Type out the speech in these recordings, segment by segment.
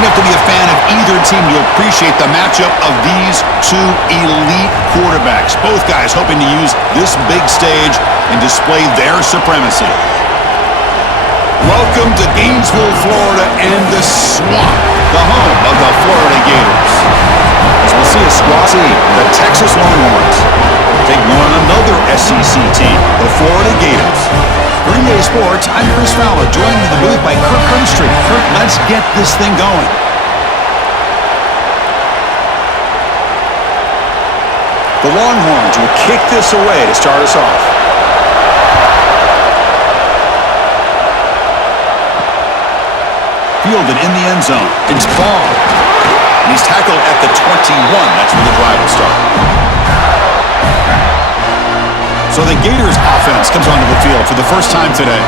don't have to be a fan of either team to appreciate the matchup of these two elite quarterbacks. Both guys hoping to use this big stage and display their supremacy. Welcome to Gainesville, Florida, and the Swamp, the home of the Florida Gators. As we'll see a squad team, the Texas Longhorns, take on another SEC team, the Florida Gators. For EA Sports, I'm Chris Fowler, joined in the booth by Kirk Grimstreet. Kirk, let's get this thing going. The Longhorns will kick this away to start us off. Fielded in the end zone. It's Ball. And he's tackled at the 21. That's where the drive will start. So the Gators offense comes onto the field for the first time today.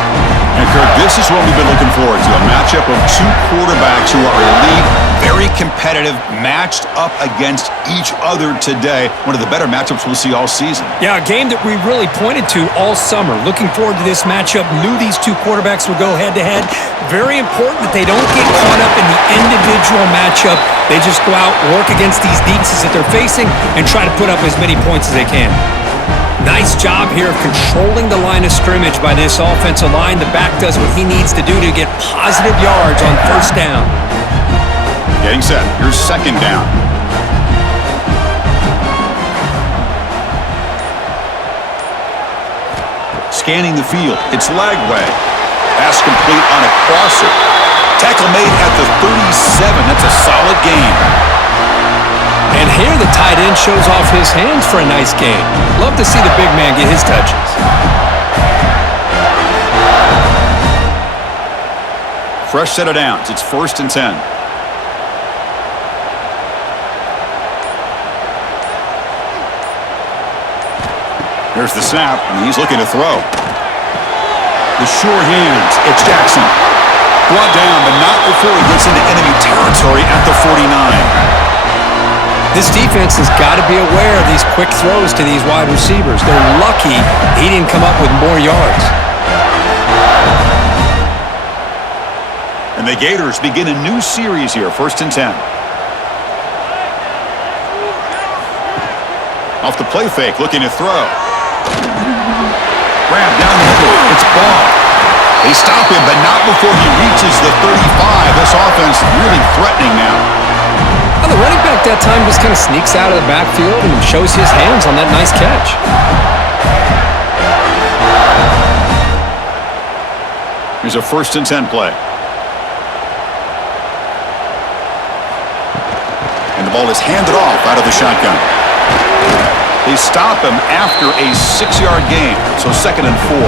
And Kirk, this is what we've been looking forward to, a matchup of two quarterbacks who are elite, very competitive, matched up against each other today. One of the better matchups we'll see all season. Yeah, a game that we really pointed to all summer. Looking forward to this matchup. Knew these two quarterbacks would go head-to-head. Very important that they don't get caught up in the individual matchup. They just go out, work against these defenses that they're facing, and try to put up as many points as they can. Nice job here of controlling the line of scrimmage by this offensive line. The back does what he needs to do to get positive yards on first down. Getting set. Here's second down. Scanning the field. It's Lagway. Pass complete on a crosser. Tackle made at the 37. That's a solid gain. And here the tight end shows off his hands for a nice gain. Love to see the big man get his touches. Fresh set of downs. It's 1st and 10. There's the snap, and he's looking to throw. The sure hands. It's Jackson. Brought down, but not before he gets into enemy territory at the 49. This defense has got to be aware of these quick throws to these wide receivers. They're lucky he didn't come up with more yards. And the Gators begin a new series here, 1st and 10. Off the play fake, looking to throw. Grab down the middle. It's Ball. They stop him, but not before he reaches the 35. This offense really threatening now. Well, the running back that time just kind of sneaks out of the backfield and shows his hands on that nice catch. Here's a 1st and 10 play. And the ball is handed off out of the shotgun. They stop him after a 6-yard gain, so 2nd and 4.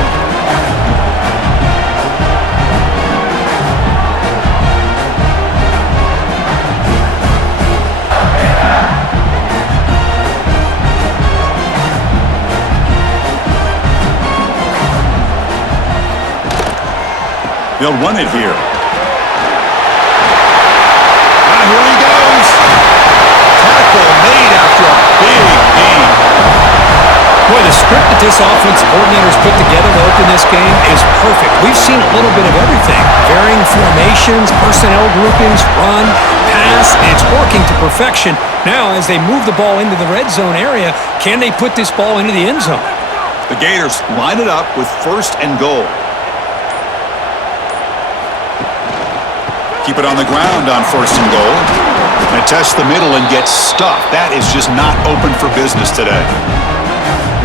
They'll run it here. Here he goes. Tackle made after a big gain. Boy, the script that this offense coordinator's put together to open this game is perfect. We've seen a little bit of everything. Varying formations, personnel groupings, run, pass, and it's working to perfection. Now, as they move the ball into the red zone area, can they put this ball into the end zone? The Gators line it up with 1st and goal. Keep it on the ground on 1st and goal. And test the middle and get stuffed. That is just not open for business today.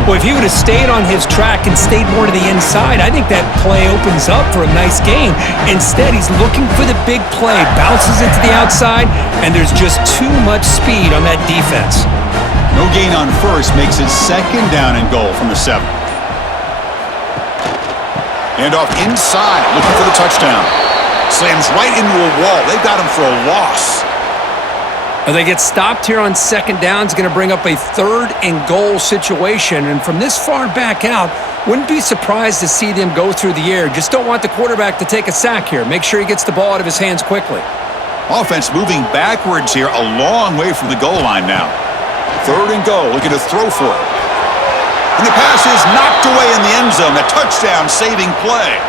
Well, if he would have stayed on his track and stayed more to the inside, I think that play opens up for a nice gain. Instead, he's looking for the big play, bounces into the outside, and there's just too much speed on that defense. No gain on 1st makes it 2nd down and goal from the 7. Hand off inside, looking for the touchdown. Slams right into a wall. They've got him for a loss. They get stopped here on 2nd down. It's going to bring up a 3rd and goal situation. And from this far back out, wouldn't be surprised to see them go through the air. Just don't want the quarterback to take a sack here. Make sure he gets the ball out of his hands quickly. Offense moving backwards here, a long way from the goal line now. 3rd and goal, looking to throw for it. And the pass is knocked away in the end zone. A touchdown saving play.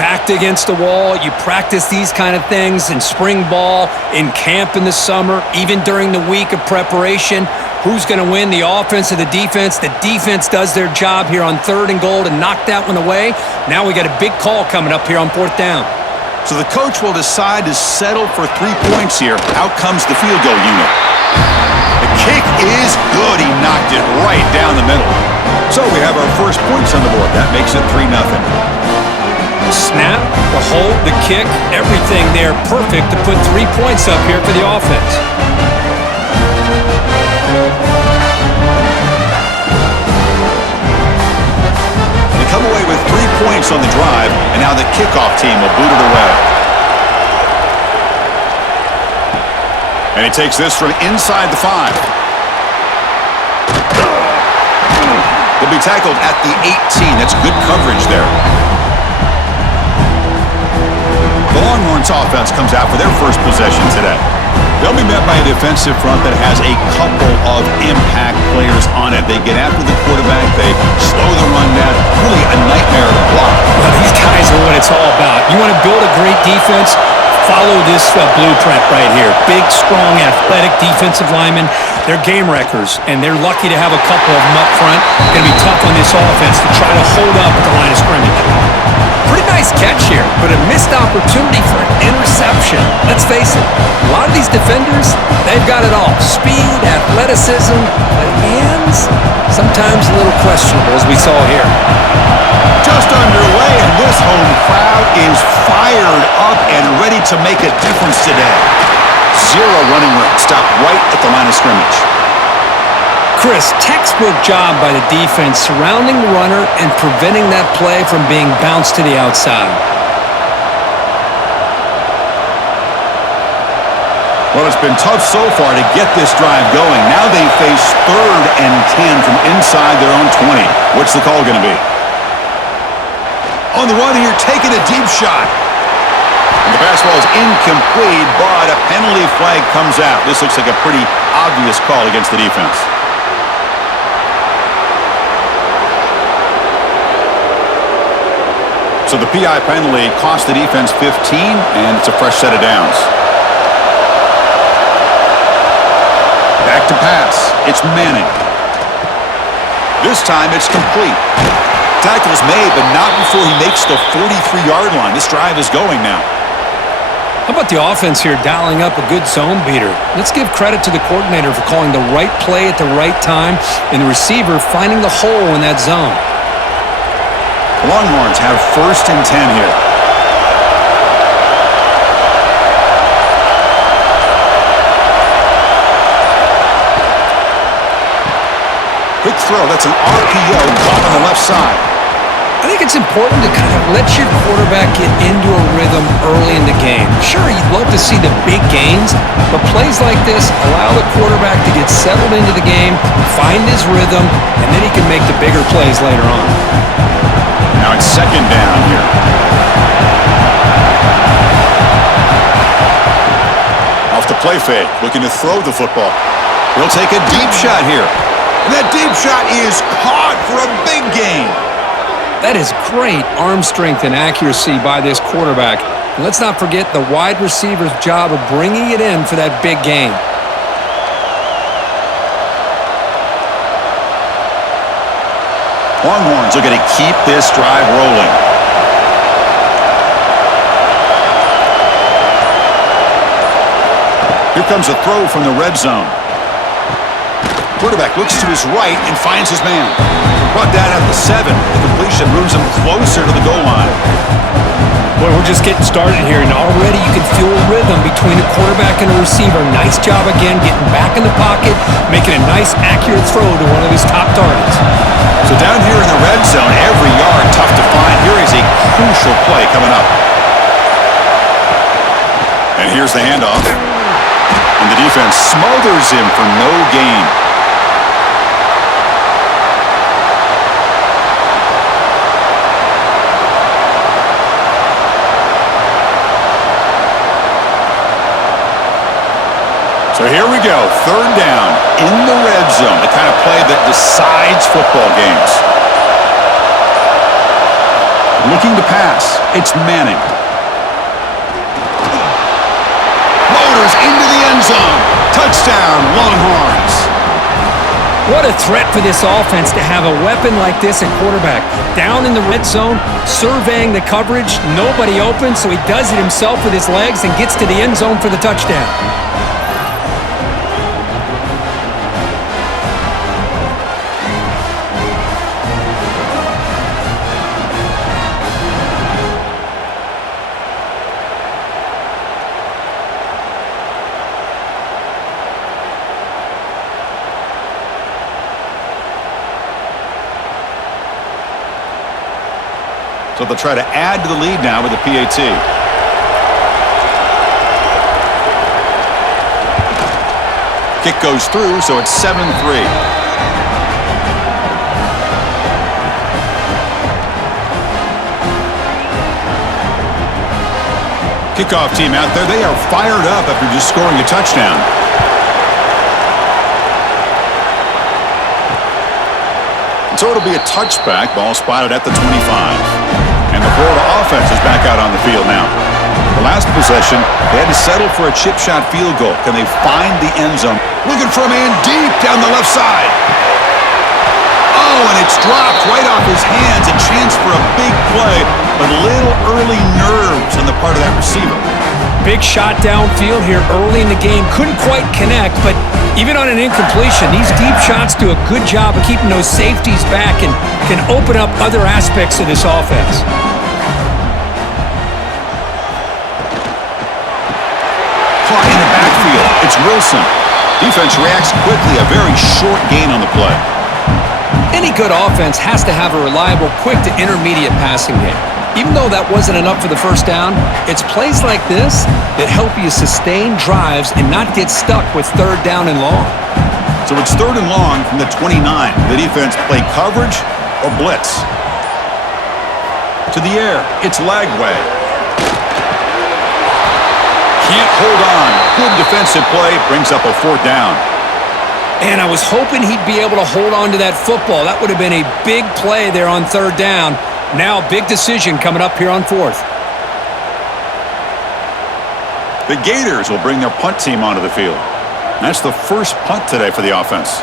backed against the wall. You practice these kind of things in spring ball, in camp in the summer, even during the week of preparation. Who's going to win, the offense or the defense? The defense does their job here on 3rd and goal to knock that one away. Now we got a big call coming up here on 4th down. So the coach will decide to settle for 3 points here. Out comes the field goal unit. The kick is good. He knocked it right down the middle. So we have our first points on the board. That makes it 3-0. The snap, the hold, the kick, everything there perfect to put 3 points up here for the offense. They come away with 3 points on the drive, and now the kickoff team will boot it away. And he takes this from inside the 5. He'll be tackled at the 18. That's good coverage there. The Longhorns offense comes out for their first possession today. They'll be met by a defensive front that has a couple of impact players on it. They get after the quarterback. They slow the run down. Really a nightmare to block. Well, these guys are what it's all about. You want to build a great defense? Follow this blueprint right here. Big, strong, athletic defensive linemen. They're game wreckers, and they're lucky to have a couple of them up front. Going to be tough on this offense to try to hold up at the line of scrimmage. Pretty nice catch here, but a missed opportunity for an interception. Let's face it, a lot of these defenders, they've got it all. Speed, athleticism, but hands, sometimes a little questionable, as we saw here. Just underway, and this home crowd is fired up and ready to make a difference today. 0 running room, stopped right at the line of scrimmage. Chris, textbook job by the defense surrounding the runner and preventing that play from being bounced to the outside. Well, it's been tough so far to get this drive going. Now they face 3rd and 10 from inside their own 20. What's the call going to be? On the run here, taking a deep shot. And the pass ball is incomplete, but a penalty flag comes out. This looks like a pretty obvious call against the defense. So the PI penalty cost the defense 15, and it's a fresh set of downs. Back to pass. It's Manning. This time it's complete. Tackle's made, but not before he makes the 43-yard line. This drive is going now. How about the offense here dialing up a good zone beater? Let's give credit to the coordinator for calling the right play at the right time and the receiver finding the hole in that zone. The Longhorns have 1st and 10 here. Quick throw. That's an RPO caught on the left side. I think it's important to kind of let your quarterback get into a rhythm early in the game. Sure, you'd love to see the big gains, but plays like this allow the quarterback to get settled into the game, find his rhythm, and then he can make the bigger plays later on. Now it's 2nd down here. Off the play fake, looking to throw the football. He'll take a deep shot here. And that deep shot is caught for a big gain. That is great arm strength and accuracy by this quarterback. And let's not forget the wide receiver's job of bringing it in for that big gain. Longhorns are going to keep this drive rolling. Here comes a throw from the red zone. Quarterback looks to his right and finds his man. Brought down at the 7. The completion moves him closer to the goal line. Boy, we're just getting started here, and already you can feel a rhythm between a quarterback and a receiver. Nice job again getting back in the pocket, making a nice, accurate throw to one of his top targets. So down here in the red zone, every yard tough to find. Here is a crucial play coming up. And here's the handoff. And the defense smothers him for no gain. So here we go, 3rd down in the red zone, the kind of play that decides football games. Looking to pass. It's Manning. Motors into the end zone. Touchdown, Longhorns. What a threat for this offense to have a weapon like this at quarterback. Down in the red zone, surveying the coverage, nobody open, so he does it himself with his legs and gets to the end zone for the touchdown. So they'll try to add to the lead now with a PAT. Kick goes through, so it's 7-3. Kickoff team out there. They are fired up after just scoring a touchdown. So it'll be a touchback. Ball spotted at the 25. And the Florida offense is back out on the field now. The last possession, they had to settle for a chip shot field goal. Can they find the end zone? Looking for a man deep down the left side. Oh, and it's dropped right off his hands. A chance for a big play, but little early nerves on the part of that receiver. Big shot downfield here early in the game. Couldn't quite connect, but even on an incompletion, these deep shots do a good job of keeping those safeties back and can open up other aspects of this offense. Caught in the backfield. It's Wilson. Defense reacts quickly. A very short gain on the play. Any good offense has to have a reliable, quick to intermediate passing game. Even though that wasn't enough for the first down, it's plays like this that help you sustain drives and not get stuck with third down and long. So it's 3rd and long from the 29. The defense play coverage or blitz. To the air. It's Lagway. Can't hold on. Good defensive play. Brings up a 4th down. And I was hoping he'd be able to hold on to that football. That would have been a big play there on 3rd down. Now, big decision coming up here on 4th. The Gators will bring their punt team onto the field. That's the first punt today for the offense.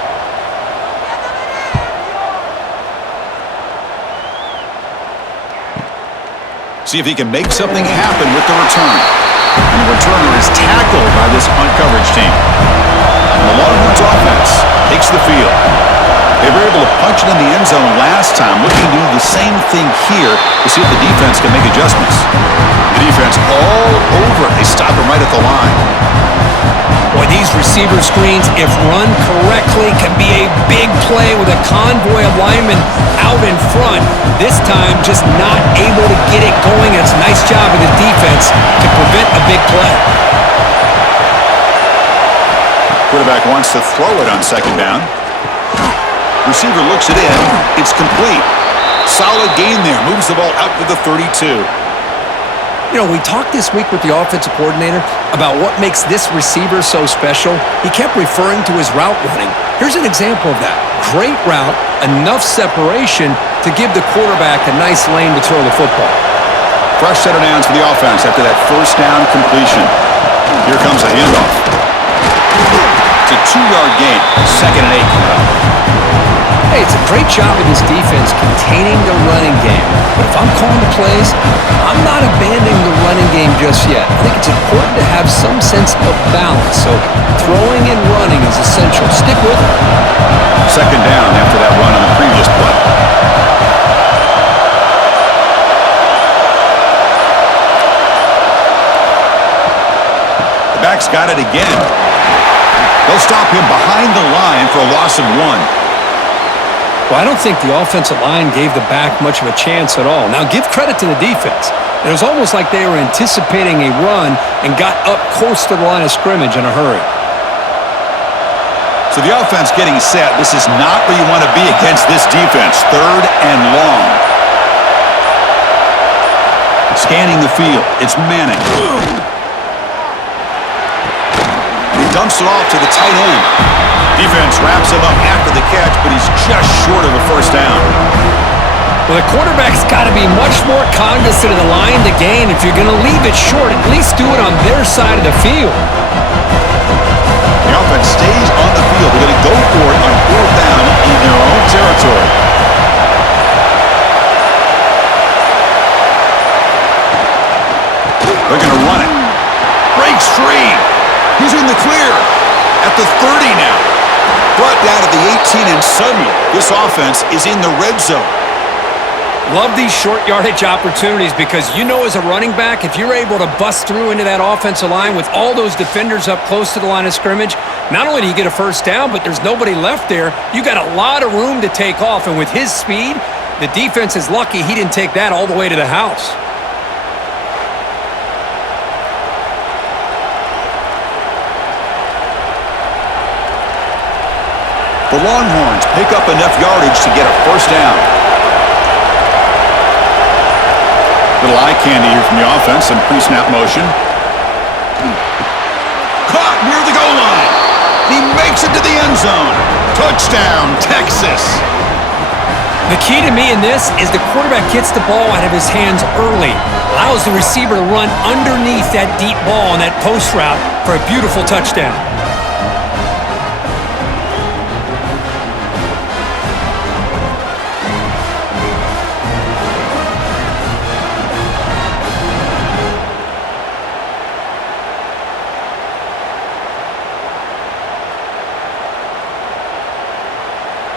See if he can make something happen with the return. And the returner is tackled by this punt coverage team. And the Longhorns offense takes the field. They were able to punch it in the end zone last time, looking to do the same thing here to see if the defense can make adjustments. The defense all over. They stop him right at the line. Boy, these receiver screens, if run correctly, can be a big play with a convoy of linemen out in front. This time, just not able to get it going. It's a nice job of the defense to prevent a big play. Quarterback wants to throw it on 2nd down. Receiver looks it in. It's complete. Solid gain there. Moves the ball out to the 32. You know, we talked this week with the offensive coordinator about what makes this receiver so special. He kept referring to his route running. Here's an example of that. Great route, enough separation to give the quarterback a nice lane to throw the football. Fresh set of downs for the offense after that 1st down completion. Here comes a handoff. It's a 2-yard gain. 2nd and 8. Hey, it's a great job of this defense containing the running game. But if I'm calling the plays, I'm not abandoning the running game just yet. I think it's important to have some sense of balance. So throwing and running is essential. Stick with it. 2nd down after that run on the previous play. The back's got it again. They'll stop him behind the line for a loss of 1. Well, I don't think the offensive line gave the back much of a chance at all. Now, give credit to the defense. It was almost like they were anticipating a run and got up close to the line of scrimmage in a hurry. So the offense getting set. This is not where you want to be against this defense. 3rd and long. Scanning the field. It's Manning. He dumps it off to the tight end. Defense wraps him up after the catch, but he's just short of a 1st down. Well, the quarterback's got to be much more cognizant of the line to gain. If you're going to leave it short, at least do it on their side of the field. The offense stays on the field. They're going to go for it on 4th down in their own territory. They're going to run it. Breaks free. He's in the clear. At the 30 now. Brought down at the 18, and suddenly this offense is in the red zone. Love these short yardage opportunities because you know as a running back, if you're able to bust through into that offensive line with all those defenders up close to the line of scrimmage, not only do you get a first down, but there's nobody left there. You got a lot of room to take off, and with his speed, the defense is lucky he didn't take that all the way to the house. The Longhorns pick up enough yardage to get a first down. Little eye candy here from the offense and pre-snap motion. Caught near the goal line. He makes it to the end zone. Touchdown, Texas. The key to me in this is the quarterback gets the ball out of his hands early, allows the receiver to run underneath that deep ball on that post route for a beautiful touchdown.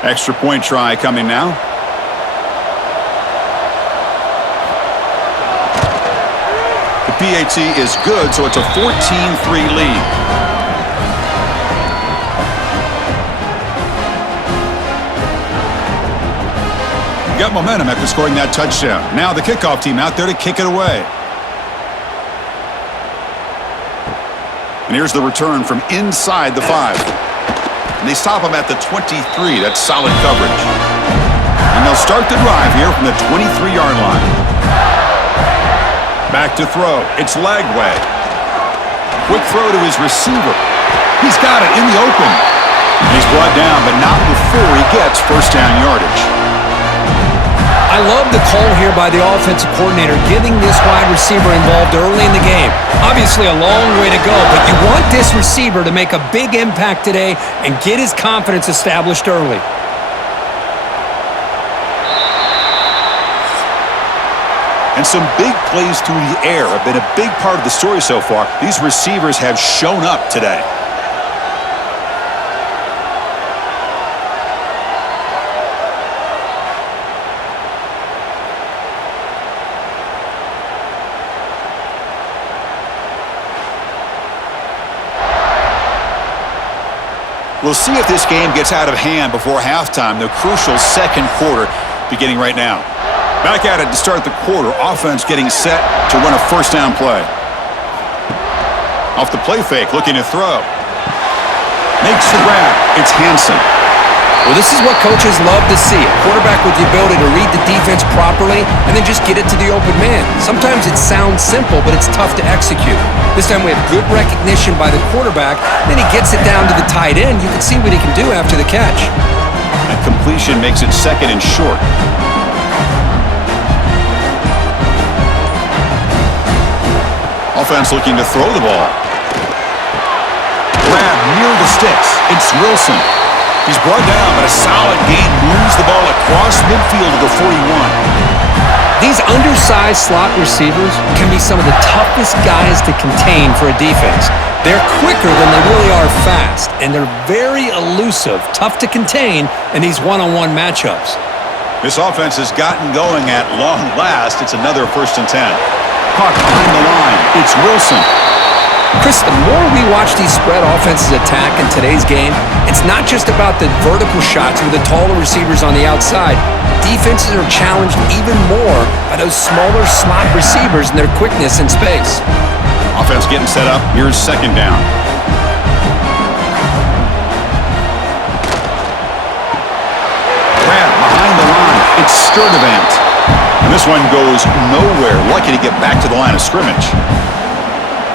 Extra point try coming now. The PAT is good, so it's a 14-3 lead. Got momentum after scoring that touchdown. Now the kickoff team out there to kick it away. And here's the return from inside the 5. And they stop him at the 23. That's solid coverage. And they'll start the drive here from the 23-yard line. Back to throw. It's Lagway. Quick throw to his receiver. He's got it in the open. And he's brought down, but not before he gets first down yardage. I love the call here by the offensive coordinator, getting this wide receiver involved early in the game. Obviously a long way to go, but you want this receiver to make a big impact today and get his confidence established early. And some big plays through the air have been a big part of the story so far. These receivers have shown up today. We'll see if this game gets out of hand before halftime, the crucial second quarter beginning right now. Back at it to start the quarter. Offense getting set to run a first down play. Off the play fake, looking to throw. Makes the grab. It's Hansen. Well, this is what coaches love to see. A quarterback with the ability to read the defense properly and then just get it to the open man. Sometimes it sounds simple, but it's tough to execute. This time we have good recognition by the quarterback. Then he gets it down to the tight end. You can see what he can do after the catch. That completion makes it second and short. Offense looking to throw the ball. Grab near the sticks. It's Wilson. He's brought down, but a solid gain moves the ball across midfield to the 41. These undersized slot receivers can be some of the toughest guys to contain for a defense. They're quicker than they really are fast, and they're very elusive, tough to contain in these one-on-one matchups. This offense has gotten going at long last. It's another 1st and 10. Caught behind the line. It's Wilson. Chris, the more we watch these spread offenses attack in today's game, it's not just about the vertical shots with the taller receivers on the outside. Defenses are challenged even more by those smaller slot receivers and their quickness in space. Offense getting set up. Here's second down. Grab behind the line. It's Sturdivant. And this one goes nowhere. Lucky to get back to the line of scrimmage.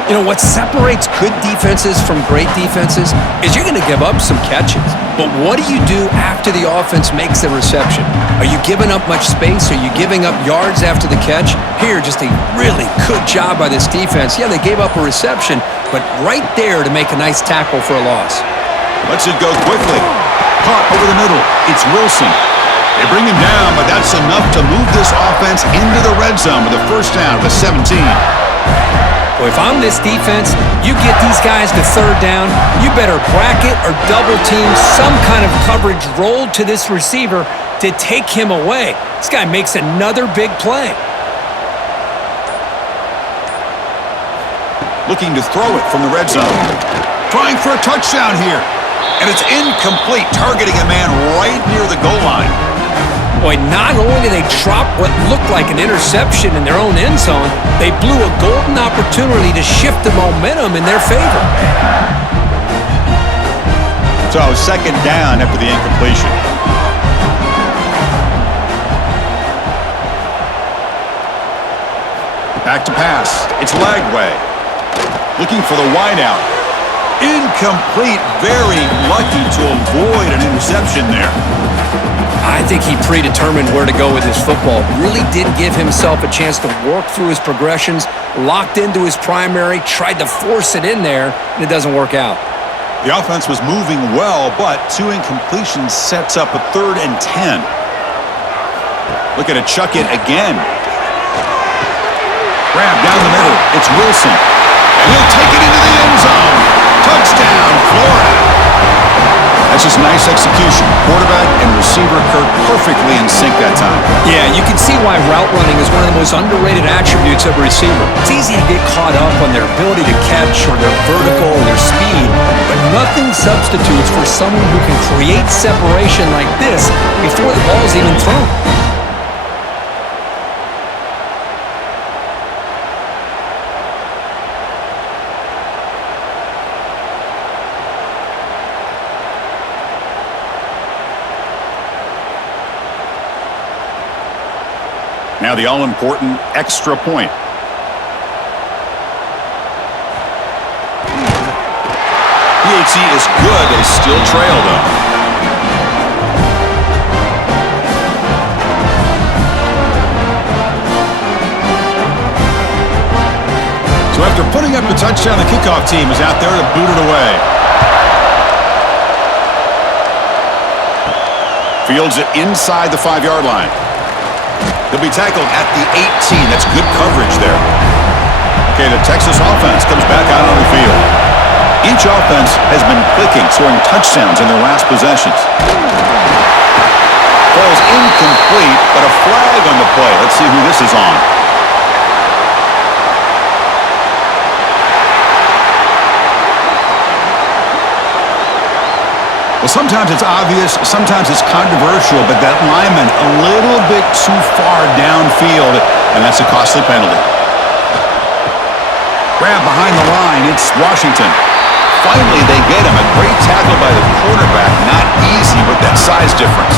You know, what separates good defenses from great defenses is you're going to give up some catches. But what do you do after the offense makes the reception? Are you giving up much space? Are you giving up yards after the catch? Here, just a really good job by this defense. Yeah, they gave up a reception, but right there to make a nice tackle for a loss. Lets it go quickly. Caught over the middle. It's Wilson. They bring him down, but that's enough to move this offense into the red zone with a first down to 17. Well, if I'm this defense, you get these guys to third down, you better bracket or double team some kind of coverage rolled to this receiver to take him away. This guy makes another big play. Looking to throw it from the red zone. Trying for a touchdown here. And it's incomplete, targeting a man right near the goal line. Boy, not only did they drop what looked like an interception in their own end zone, they blew a golden opportunity to shift the momentum in their favor. So, second down after the incompletion. Back to pass. It's Lagway. Looking for the wideout. Incomplete. Very lucky to avoid an interception there. I think he predetermined where to go with his football. Really did give himself a chance to work through his progressions, locked into his primary, tried to force it in there, and it doesn't work out. The offense was moving well, but two incompletions sets up a 3rd and 10. Look at it, chuck it again. Grab down the middle. It's Wilson. And he'll take it into the end zone. Touchdown, Florida. That's just nice execution. Quarterback and receiver occurred perfectly in sync that time. Yeah, you can see why route running is one of the most underrated attributes of a receiver. It's easy to get caught up on their ability to catch or their vertical or their speed, but nothing substitutes for someone who can create separation like this before the ball is even thrown. Now the all-important extra point. PHC is good. They still trail, though. So after putting up a touchdown, the kickoff team is out there to boot it away. Fields it inside the 5-yard line. He'll be tackled at the 18. That's good coverage there. Okay, the Texas offense comes back out on the field. Each offense has been clicking, scoring touchdowns in their last possessions. Falls incomplete, but a flag on the play. Let's see who this is on. Well, sometimes it's obvious, sometimes it's controversial, but that lineman a little bit too far downfield, and that's a costly penalty. Grab behind the line, it's Washington. Finally, they get him. A great tackle by the quarterback. Not easy with that size difference.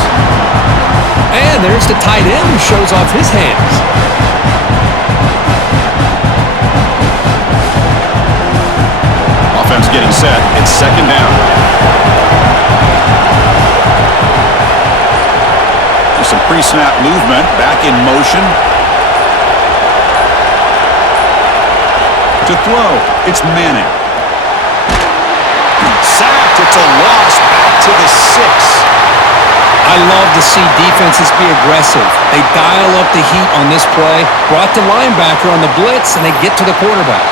And there's the tight end who shows off his hands. Offense getting set. It's second down. There's some pre-snap movement. Back in motion. To throw. It's Manning. Sacked. It's a loss. Back to the 6. I love to see defenses be aggressive. They dial up the heat on this play, brought the linebacker on the blitz, and they get to the quarterback.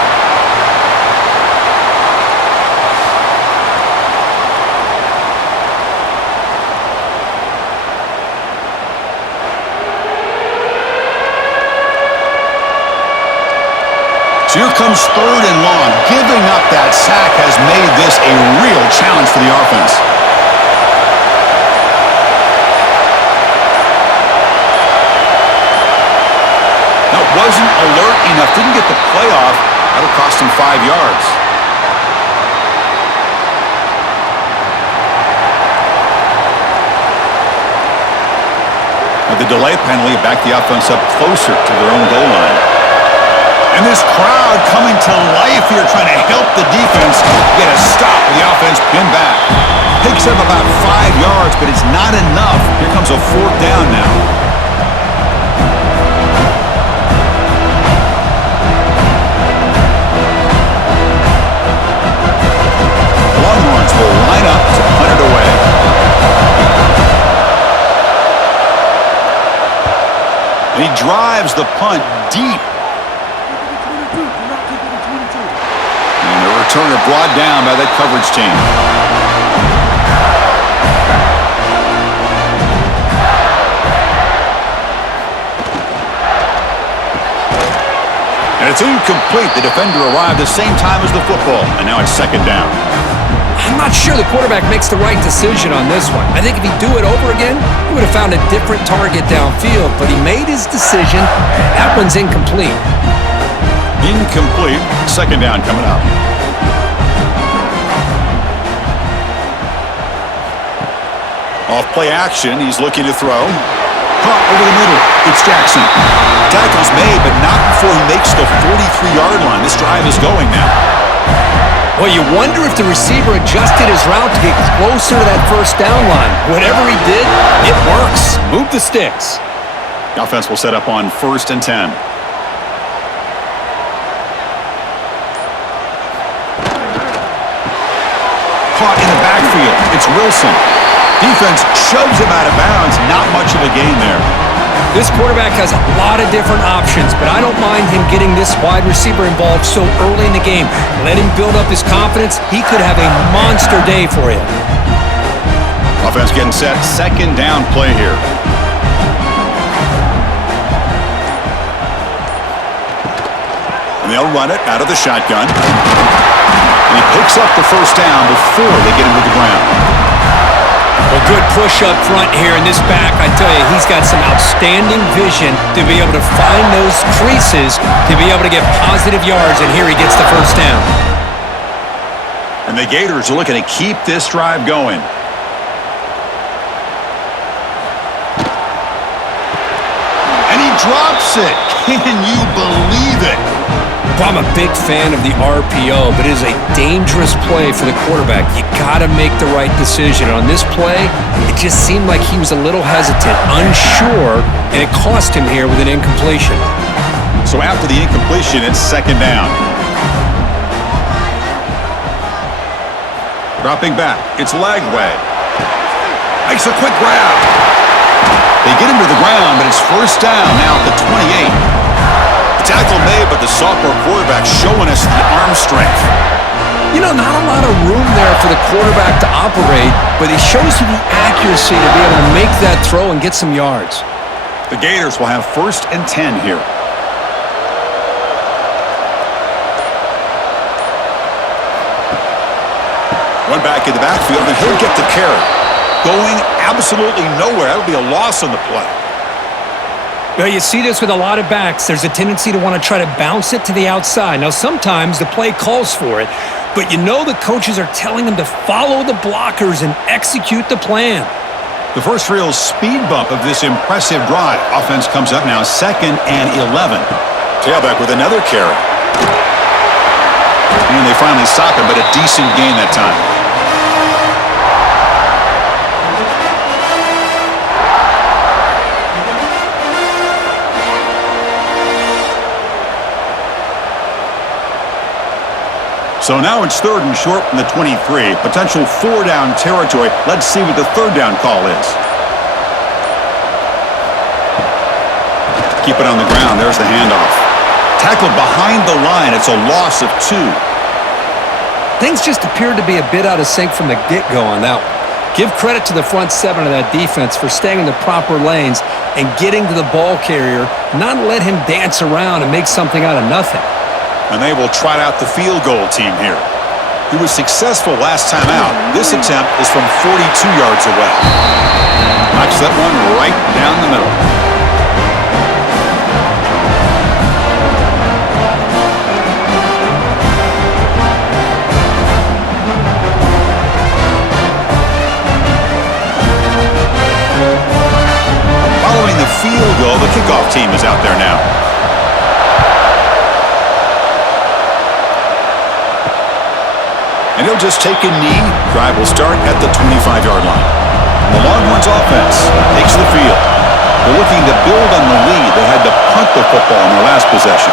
Here comes third and long. Giving up that sack has made this a real challenge for the offense. Now, wasn't alert enough. Didn't get the play off. That'll cost him 5 yards. Now, the delay penalty backed the offense up closer to their own goal line. And this crowd coming to life here, trying to help the defense get a stop with the offense pinned back. Picks up about 5 yards, but it's not enough. Here comes a 4th down now. Longhorns will line up to punt it away. And he drives the punt deep. And the returner brought down by that coverage team. And it's incomplete. The defender arrived the same time as the football. And now it's 2nd down. I'm not sure the quarterback makes the right decision on this one. I think if he'd do it over again, he would have found a different target downfield. But he made his decision. That one's incomplete. Incomplete. 2nd down coming up. Off play action. He's looking to throw. Caught over the middle. It's Jackson. Tackle's made, but not before he makes the 43-yard line. This drive is going now. Well, you wonder if the receiver adjusted his route to get closer to that 1st down line. Whatever he did, it works. Move the sticks. The offense will set up on 1st and 10. Caught in the backfield. It's Wilson. Defense shoves him out of bounds. Not much of a gain there. This quarterback has a lot of different options, but I don't mind him getting this wide receiver involved so early in the game. Let him build up his confidence. He could have a monster day for you. Offense getting set. 2nd down play here. And they'll run it out of the shotgun. And he picks up the 1st down before they get him to the ground. Well, good push up front here in this back. I tell you, he's got some outstanding vision to be able to find those creases, to be able to get positive yards, and here he gets the 1st down. And the Gators are looking to keep this drive going. And he drops it. Can you believe it? Well, I'm a big fan of the RPO, but it is a dangerous play for the quarterback. You got to make the right decision. On this play, it just seemed like he was a little hesitant, unsure, and it cost him here with an incompletion. So after the incompletion, it's 2nd down. Dropping back, it's Lagway. Makes a quick grab. They get him to the ground, but it's 1st down now at the 28. Tackle made, but the sophomore quarterback showing us the arm strength. You know, not a lot of room there for the quarterback to operate, but he shows you the accuracy to be able to make that throw and get some yards. The Gators will have 1st and 10 here. Run back in the backfield, and he'll get the carry. Going absolutely nowhere. That'll be a loss on the play. Well, you see this with a lot of backs. There's a tendency to want to try to bounce it to the outside. Now, sometimes the play calls for it, but you know the coaches are telling them to follow the blockers and execute the plan. The first real speed bump of this impressive drive. Offense comes up now 2nd and 11. Tailback with another carry. And they finally stop him, but a decent gain that time. So now it's 3rd and short from the 23. Potential 4-down territory. Let's see what the 3rd down call is. Keep it on the ground. There's the handoff. Tackled behind the line. It's a loss of 2. Things just appeared to be a bit out of sync from the get-go on that one. Give credit to the front 7 of that defense for staying in the proper lanes and getting to the ball carrier, not let him dance around and make something out of nothing. And they will trot out the field goal team here. He was successful last time out. This attempt is from 42 yards away. Knocks that one right down the middle. Following the field goal, the kickoff team is out there now. And he'll just take a knee. Drive will start at the 25-yard line. The Longhorns offense takes the field. They're looking to build on the lead. They had to punt the football in their last possession.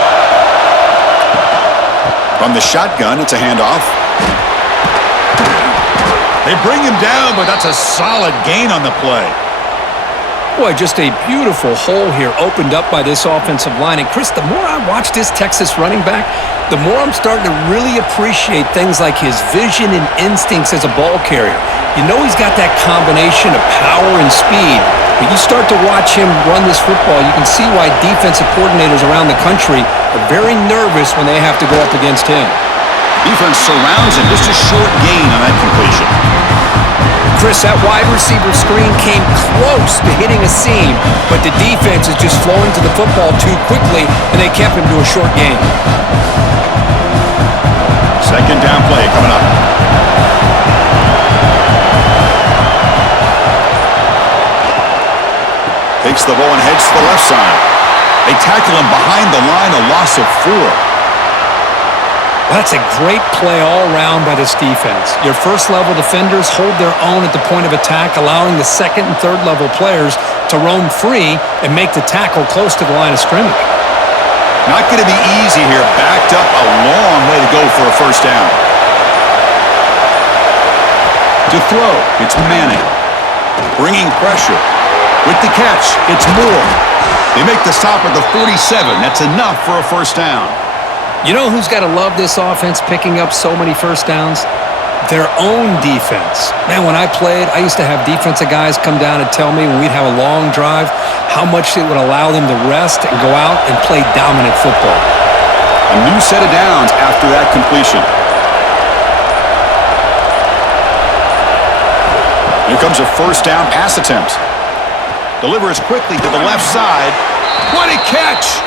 From the shotgun, it's a handoff. They bring him down, but that's a solid gain on the play. Boy, just a beautiful hole here opened up by this offensive line. And, Chris, the more I watch this Texas running back, the more I'm starting to really appreciate things like his vision and instincts as a ball carrier. You know he's got that combination of power and speed. But you start to watch him run this football, you can see why defensive coordinators around the country are very nervous when they have to go up against him. Defense surrounds him. Just a short gain on that completion. Chris, that wide receiver screen came close to hitting a seam, but the defense is just flowing to the football too quickly, and they kept him to a short gain. Second down play coming up. Takes the ball and heads to the left side. They tackle him behind the line, a loss of 4. That's a great play all around by this defense. Your first-level defenders hold their own at the point of attack, allowing the second and third-level players to roam free and make the tackle close to the line of scrimmage. Not going to be easy here. Backed up a long way to go for a first down. To throw, it's Manning. Bringing pressure. With the catch, it's Moore. They make the stop at the 47. That's enough for a first down. You know who's got to love this offense picking up so many first downs? Their own defense. Man, when I played, I used to have defensive guys come down and tell me when we'd have a long drive how much it would allow them to rest and go out and play dominant football. A new set of downs after that completion. Here comes a first down pass attempt. Delivers quickly to the left side. What a catch!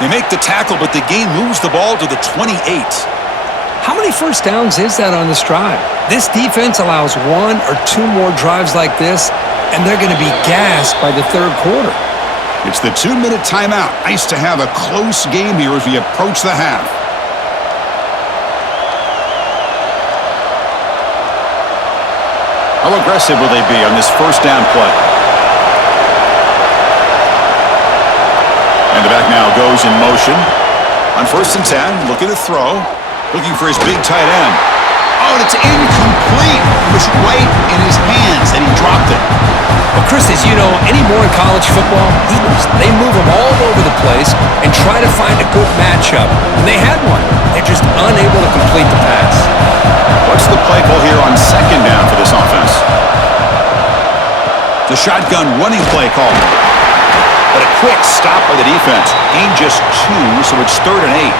They make the tackle, but the game moves the ball to the 28. How many first downs is that on this drive? This defense allows 1 or 2 more drives like this, and they're going to be gassed by the third quarter. It's the 2-minute timeout. Nice to have a close game here as we approach the half. How aggressive will they be on this first down play? And the back now goes in motion. On 1st and 10, look at the throw. Looking for his big tight end. Oh, and it's incomplete. It was right in his hands, and he dropped it. Well, Chris, as you know, anymore in college football, they move them all over the place and try to find a good matchup. And they had one. They're just unable to complete the pass. What's the play call here on second down for this offense? The shotgun running play call. But a quick stop by the defense. Gain just 2, so it's 3rd and 8.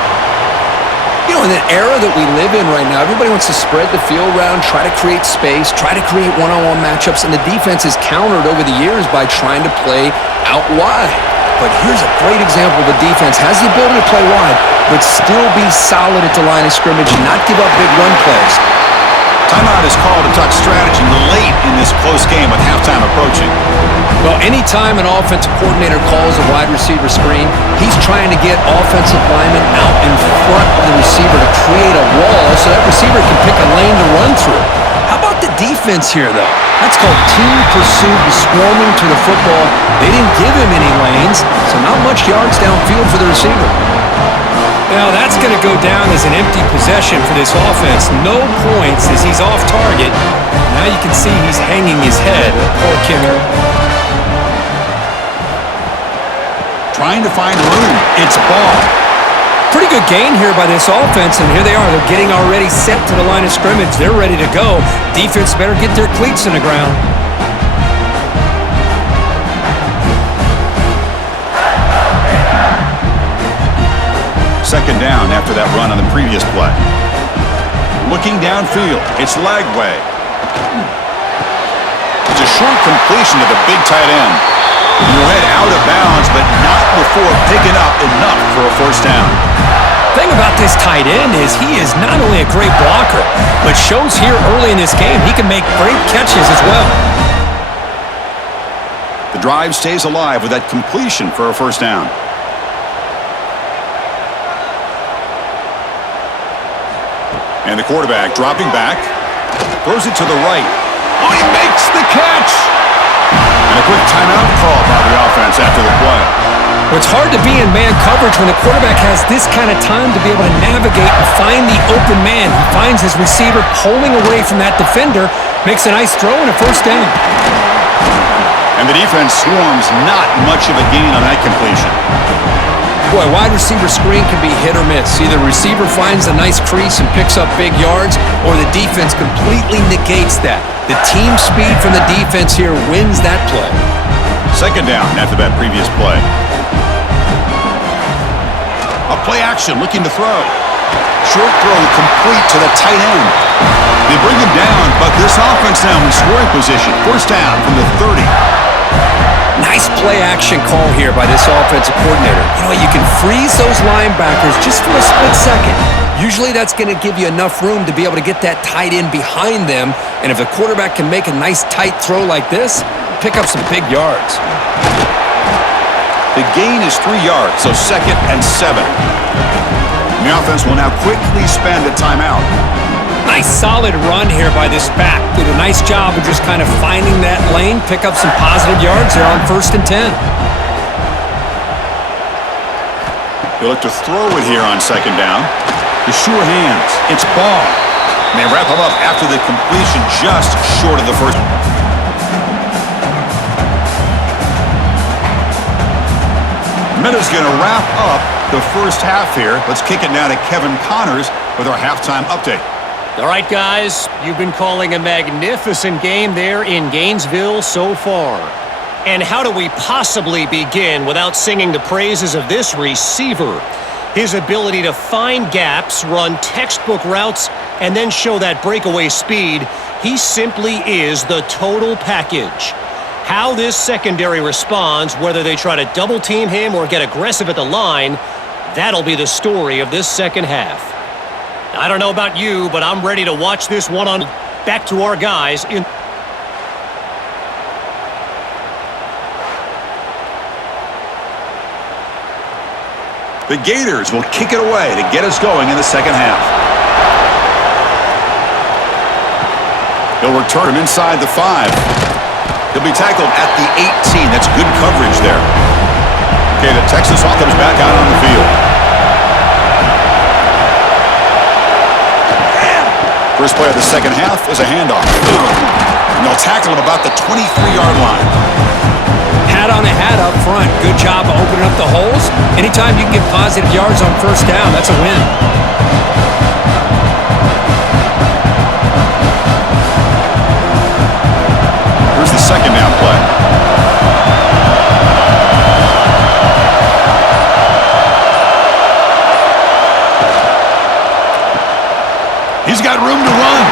You know, in the era that we live in right now, everybody wants to spread the field around, try to create space, try to create one-on-one matchups, and the defense is countered over the years by trying to play out wide. But here's a great example. The defense has the ability to play wide, but still be solid at the line of scrimmage and not give up big run plays. Timeout is called to talk strategy late in this close game with halftime approaching. Well, anytime an offensive coordinator calls a wide receiver screen, he's trying to get offensive linemen out in front of the receiver to create a wall so that receiver can pick a lane to run through. How about the defense here, though? That's called team pursuit and swarming to the football. They didn't give him any lanes, so not much yards downfield for the receiver. Now, that's going to go down as an empty possession for this offense. No points as he's off target. Now you can see he's hanging his head. Poor kicker. Trying to find room. It's ball. Pretty good gain here by this offense, and here they are. They're getting already set to the line of scrimmage. They're ready to go. Defense better get their cleats in the ground. Second down after that run on the previous play. Looking downfield, it's Lagway. It's a short completion to the big tight end. He'll head out of bounds, but not before picking up enough for a first down. The thing about this tight end is he is not only a great blocker, but shows here early in this game he can make great catches as well. The drive stays alive with that completion for a first down. And the quarterback dropping back. Throws it to the right. Oh, he makes the catch! And a quick timeout call by the offense after the play. Well, it's hard to be in man coverage when the quarterback has this kind of time to be able to navigate and find the open man. He finds his receiver pulling away from that defender, makes a nice throw and a first down. And the defense swarms, not much of a gain on that completion. Boy, wide receiver screen can be hit or miss. Either the receiver finds a nice crease and picks up big yards, or the defense completely negates that. The team speed from the defense here wins that play. Second down after that previous play. A play action, looking to throw. Short throw complete to the tight end. They bring him down, but this offense now in scoring position. First down from the 30. Nice play action call here by this offensive coordinator. You know, you can freeze those linebackers just for a split second. Usually that's going to give you enough room to be able to get that tight end behind them. And if the quarterback can make a nice tight throw like this, pick up some big yards. The gain is 3 yards, so 2nd and 7. The offense will now quickly spend a timeout. Nice solid run here by this back. Did a nice job of just kind of finding that lane, pick up some positive yards there on 1st and 10. They'll look to throw it here on 2nd down. The sure hands. It's ball. And they wrap him up after the completion just short of the first. Minute's going to wrap up the first half here. Let's kick it now to Kevin Connors with our halftime update. All right, guys, you've been calling a magnificent game there in Gainesville so far. And how do we possibly begin without singing the praises of this receiver? His ability to find gaps, run textbook routes, and then show that breakaway speed. He simply is the total package. How this secondary responds, whether they try to double-team him or get aggressive at the line, that'll be the story of this second half. I don't know about you, but I'm ready to watch this one on. Back to our guys in. The Gators will kick it away to get us going in the second half. He'll return him inside the 5. He'll be tackled at the 18. That's good coverage there. Okay, the Texas offense comes back out on the field. First play of the second half is a handoff. And they'll tackle him about the 23-yard line. Hat on a hat up front. Good job of opening up the holes. Anytime you can get positive yards on 1st down, that's a win. Here's the 2nd down play. He's got room to run.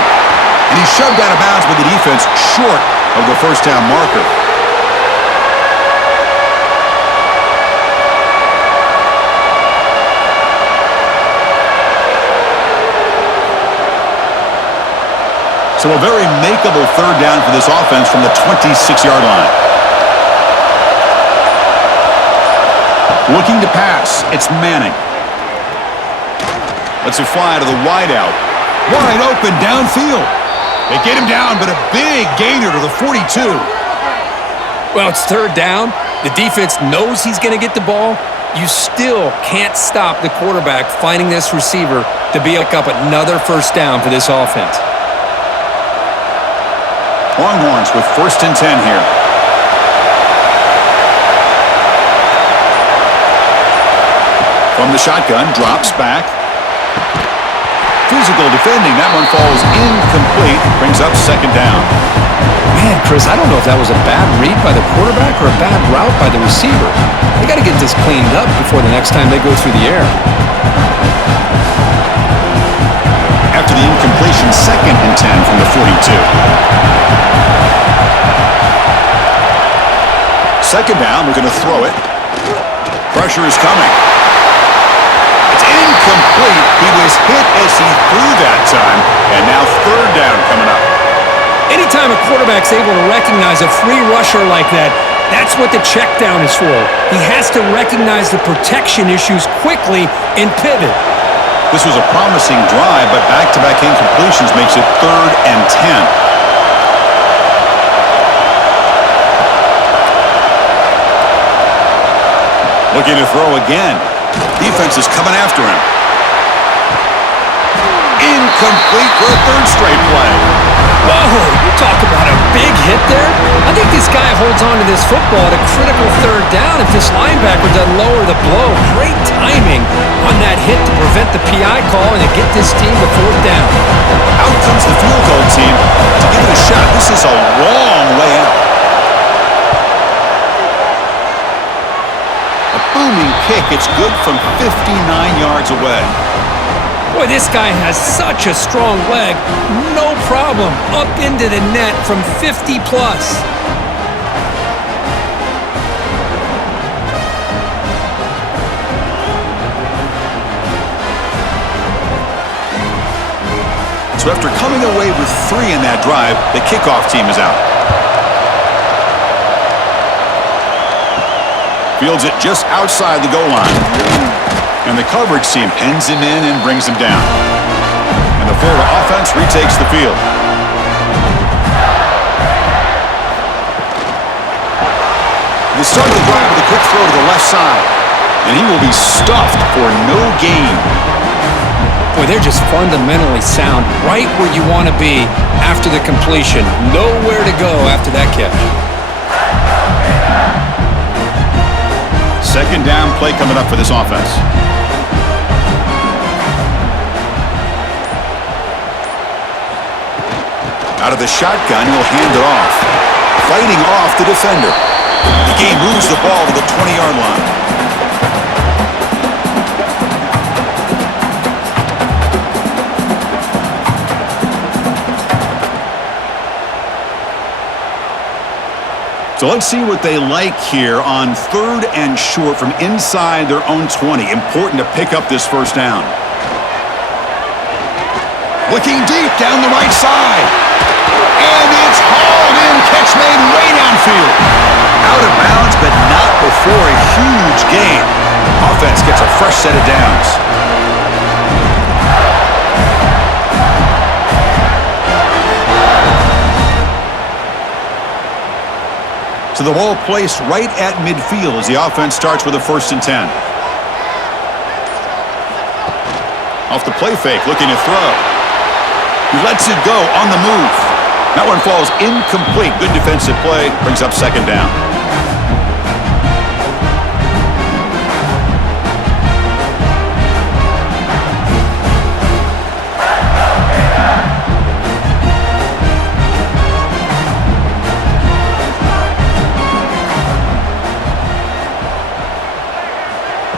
And he shoved out of bounds with the defense short of the 1st down marker. So a very makeable 3rd down for this offense from the 26-yard line. Looking to pass. It's Manning. Lets it fly to the wideout. Wide open downfield. They get him down, but a big gainer to the 42. Well, it's 3rd down. The defense knows he's going to get the ball. You still can't stop the quarterback finding this receiver to be up another 1st down for this offense. Longhorns with 1st and 10 here. From the shotgun, drops back. Physical defending. That one falls incomplete. Brings up 2nd down. Man, Chris, I don't know if that was a bad read by the quarterback or a bad route by the receiver. They got to get this cleaned up before the next time they go through the air. After the incompletion, 2nd and 10 from the 42. 2nd down, we're going to throw it. Pressure is coming. It's incomplete. He was hit as he threw that time, and now 3rd down coming up. Anytime a quarterback's able to recognize a free rusher like that, that's what the check down is for. He has to recognize the protection issues quickly and pivot. This was a promising drive, but back-to-back incompletions makes it 3rd and 10. Looking to throw again. Defense is coming after him. Incomplete for a 3rd straight play. Whoa, you talk about a big hit there. I think this guy holds on to this football at a critical 3rd down if this linebacker doesn't lower the blow. Great timing on that hit to prevent the PI call and to get this team to 4th down. Out comes the field goal team to give it a shot. This is a long way out. A booming kick. It's good from 59 yards away. Boy, this guy has such a strong leg. No problem. Up into the net from 50 plus. So after coming away with 3 in that drive, the kickoff team is out. Fields it just outside the goal line. And the coverage team pins him in and brings him down. And the Florida offense retakes the field. They start the drive with a quick throw to the left side. And he will be stuffed for no gain. Boy, they're just fundamentally sound right where you want to be after the completion. Nowhere to go after that catch. 2nd down play coming up for this offense. Out of the shotgun, he'll hand it off. Fighting off the defender. The game moves the ball to the 20-yard line. So let's see what they like here on 3rd and short from inside their own 20. Important to pick up this 1st down. Looking deep down the right side. And it's hauled in. Catch made way downfield. Out of bounds, but not before a huge gain. Offense gets a fresh set of downs. So the ball placed right at midfield as the offense starts with a 1st and 10. Off the play fake, looking to throw. He lets it go on the move. That one falls incomplete. Good defensive play. Brings up 2nd down.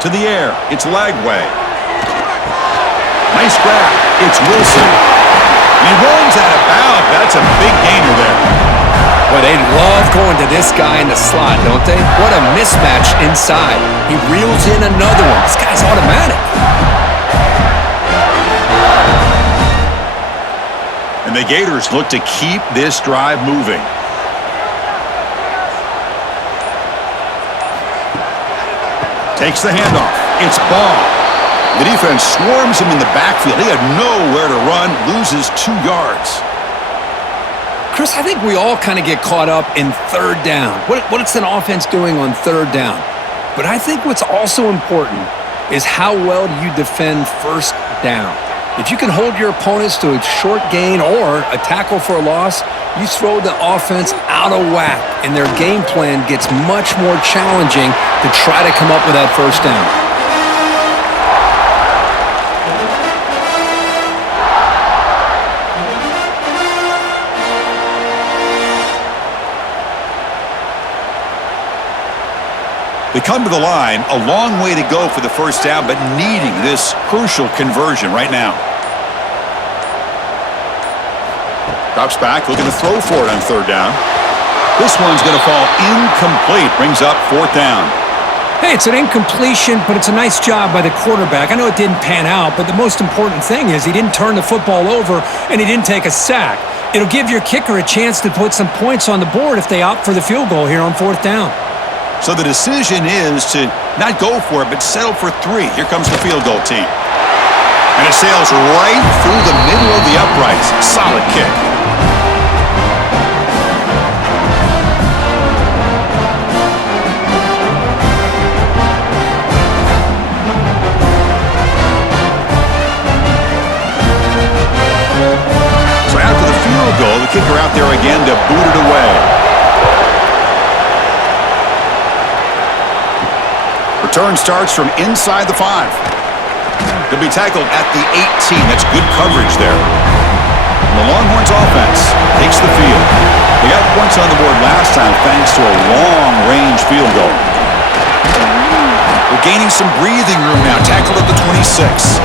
To the air. It's Lagway. Nice grab. It's Wilson. And he runs out of bounds. That's a big gainer there. Well, they love going to this guy in the slot, don't they? What a mismatch inside. He reels in another one. This guy's automatic. And the Gators look to keep this drive moving. Takes the handoff. It's Ball. The defense swarms him in the backfield. He had nowhere to run, loses 2 yards. Chris, I think we all kind of get caught up in 3rd down. What's an offense doing on 3rd down? But I think what's also important is how well do you defend 1st down. If you can hold your opponents to a short gain or a tackle for a loss, you throw the offense out of whack, and their game plan gets much more challenging to try to come up with that 1st down. They come to the line, a long way to go for the 1st down, but needing this crucial conversion right now. Drops back, looking to throw for it on 3rd down. This one's going to fall incomplete, brings up 4th down. Hey, it's an incompletion, but it's a nice job by the quarterback. I know it didn't pan out, but the most important thing is he didn't turn the football over and he didn't take a sack. It'll give your kicker a chance to put some points on the board if they opt for the field goal here on 4th down. So the decision is to not go for it, but settle for 3. Here comes the field goal team. And it sails right through the middle of the uprights. Solid kick. So after the field goal, the kicker out there again to boot it away. Return starts from inside the 5. He'll be tackled at the 18. That's good coverage there. And the Longhorns offense takes the field. They got points on the board last time thanks to a long-range field goal. We're gaining some breathing room now. Tackled at the 26.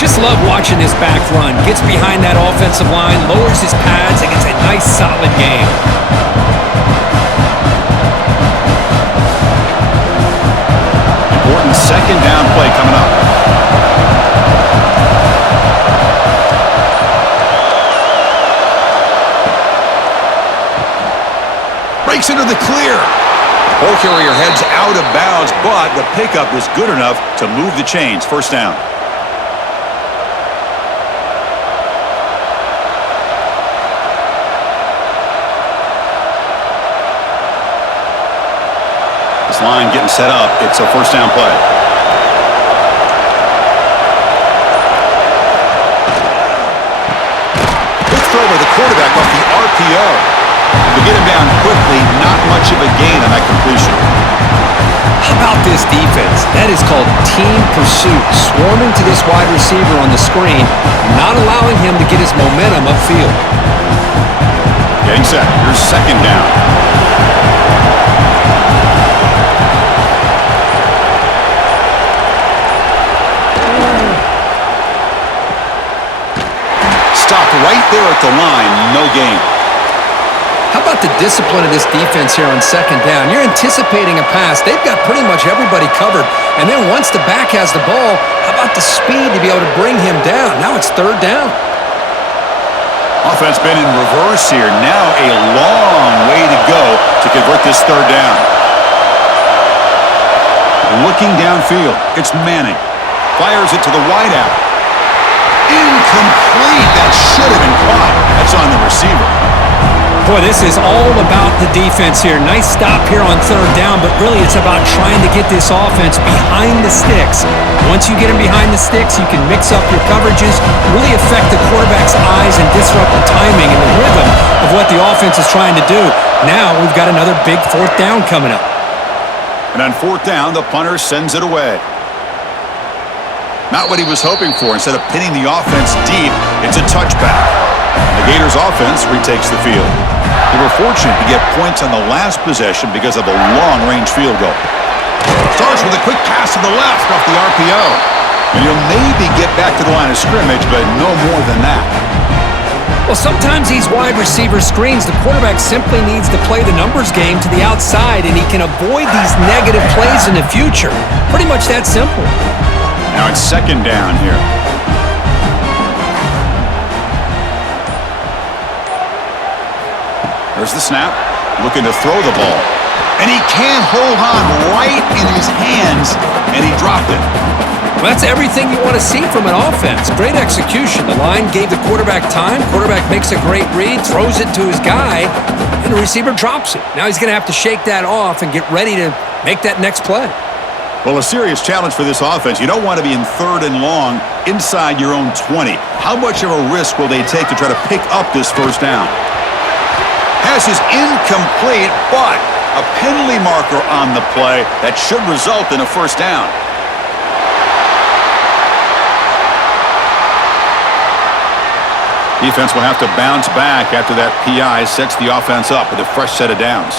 Just love watching this back run. Gets behind that offensive line, lowers his pads, and gets a nice solid game. Important second down play coming up. Breaks into the clear. Ball carrier heads out of bounds, but the pickup is good enough to move the chains. First down. This line getting set up. It's a first down play. Good throw by the quarterback off the RPO. To get him down quickly, not much of a gain on that completion. How about this defense? That is called team pursuit. Swarming to this wide receiver on the screen, not allowing him to get his momentum upfield. Getting set. Here's second down. Stopped right there at the line. No gain. How about the discipline of this defense here on second down? You're anticipating a pass. They've got pretty much everybody covered. And then once the back has the ball, how about the speed to be able to bring him down? Now it's third down. Offense been in reverse here. Now a long way to go to convert this third down. Looking downfield. It's Manning. Fires it to the wideout. Incomplete. That should have been caught. That's on the receiver. Boy, this is all about the defense here. Nice stop here on third down, but really it's about trying to get this offense behind the sticks. Once you get them behind the sticks, you can mix up your coverages, really affect the quarterback's eyes and disrupt the timing and the rhythm of what the offense is trying to do. Now we've got another big fourth down coming up. And on fourth down, the punter sends it away. Not what he was hoping for. Instead of pinning the offense deep, it's a touchback. The Gators offense retakes the field. They were fortunate to get points on the last possession because of a long-range field goal. Starts with a quick pass to the left off the RPO. And you'll maybe get back to the line of scrimmage, but no more than that. Well, sometimes these wide receiver screens, the quarterback simply needs to play the numbers game to the outside, and he can avoid these negative plays in the future. Pretty much that simple. Now it's second down here. There's the snap. Looking to throw the ball. And he can't hold on right in his hands, and he dropped it. Well, that's everything you want to see from an offense. Great execution. The line gave the quarterback time. Quarterback makes a great read, throws it to his guy, and the receiver drops it. Now he's going to have to shake that off and get ready to make that next play. Well, a serious challenge for this offense. You don't want to be in third and long inside your own 20. How much of a risk will they take to try to pick up this first down? Pass is incomplete, but a penalty marker on the play that should result in a first down. Defense will have to bounce back after that PI sets the offense up with a fresh set of downs.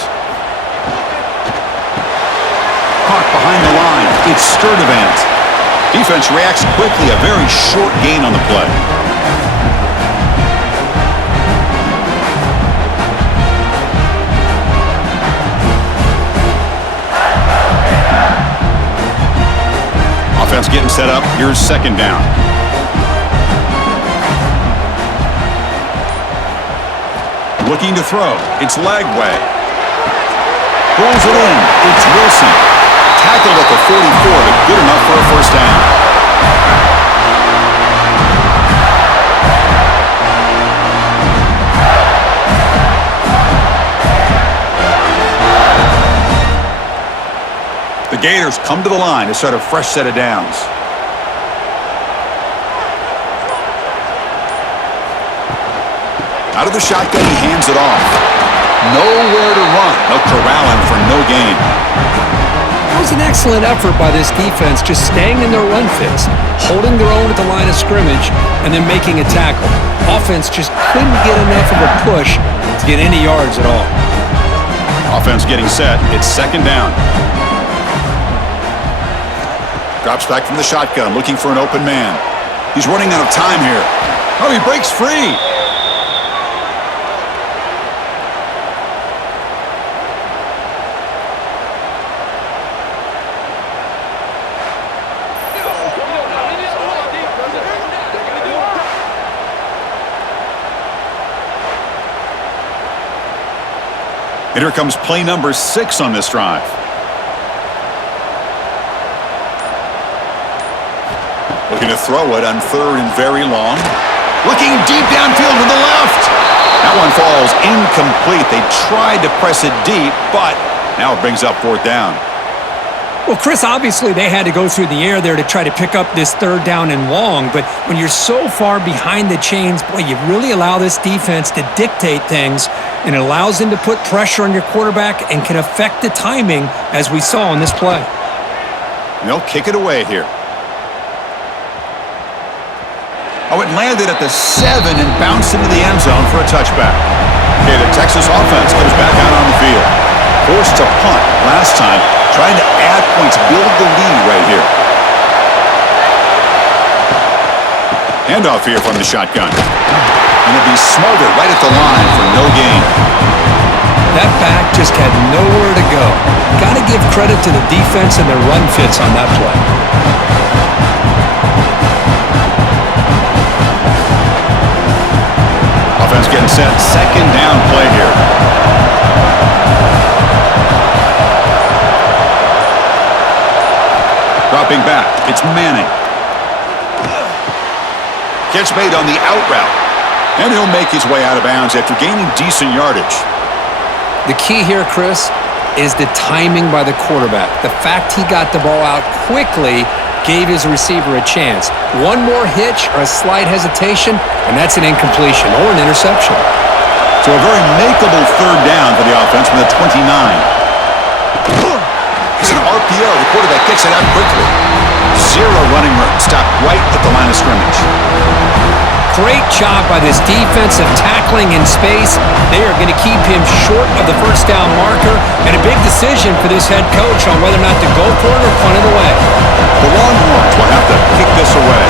Caught behind the line. It's Sturdivant. Defense reacts quickly. A very short gain on the play. Offense getting set up. Here's second down. Looking to throw. It's Lagway. Pulls it in. It's Wilson. Tackled at the 44, but good enough for a first down. The Gators come to the line to start a fresh set of downs. Out of the shotgun, he hands it off. Nowhere to run. They'll corral him for no gain. It was an excellent effort by this defense, just staying in their run fits, holding their own at the line of scrimmage, and then making a tackle. Offense just couldn't get enough of a push to get any yards at all. Offense getting set. It's second down. Drops back from the shotgun, looking for an open man. He's running out of time here. Oh, he breaks free. And here comes play number 6 on this drive. Looking to throw it on third and very long. Looking deep downfield to the left. That one falls incomplete. They tried to press it deep, but now it brings up fourth down. Well, Chris, obviously they had to go through the air there to try to pick up this third down and long, but when you're so far behind the chains, boy, you really allow this defense to dictate things, and it allows them to put pressure on your quarterback and can affect the timing, as we saw in this play. And they'll kick it away here. Oh, it landed at the 7 and bounced into the end zone for a touchback. Okay, the Texas offense comes back out on the field. Forced to punt last time, trying to add points, build the lead right here. Handoff here from the shotgun. And it'll be smothered right at the line for no gain. That back just had nowhere to go. Got to give credit to the defense and their run fits on that play. Offense getting set. Second down play here. Dropping back. It's Manning. Catch made on the out route. And he'll make his way out of bounds after gaining decent yardage. The key here, Chris, is the timing by the quarterback. The fact he got the ball out quickly gave his receiver a chance. One more hitch or a slight hesitation, and that's an incompletion or an interception. So a very makeable third down for the offense from the 29. It's an RPO. The quarterback kicks it out quickly. Zero running room. Stopped right at the line of scrimmage. Great job by this defensive tackling in space. They are going to keep him short of the first down marker, and a big decision for this head coach on whether or not to go for it or punt it away. The Longhorns will have to kick this away.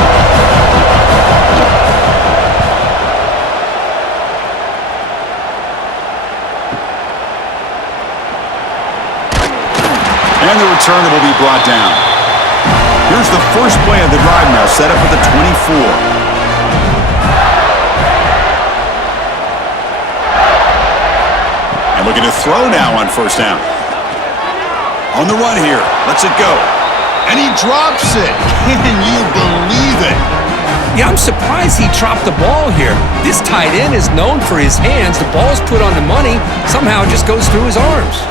And the returner will be brought down. Here's the first play of the drive now, set up at the 24. And looking to throw now on first down. On the run here. Lets it go. And he drops it. Can you believe it? Yeah, I'm surprised he dropped the ball here. This tight end is known for his hands. The ball's put on the money. Somehow it just goes through his arms.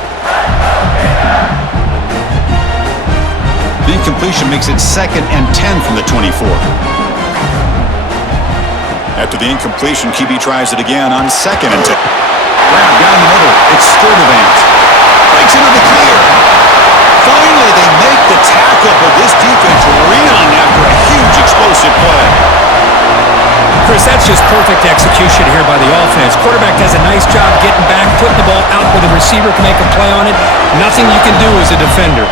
The incompletion makes it 2nd and 10 from the 24. After the incompletion, QB tries it again on 2nd and 10. Grab down the middle. It's Sturdivant. Breaks into the clear. Finally, they make the tackle, but this defense reeling after a huge explosive play. Chris, that's just perfect execution here by the offense. Quarterback does a nice job getting back, putting the ball out where the receiver can make a play on it. Nothing you can do as a defender.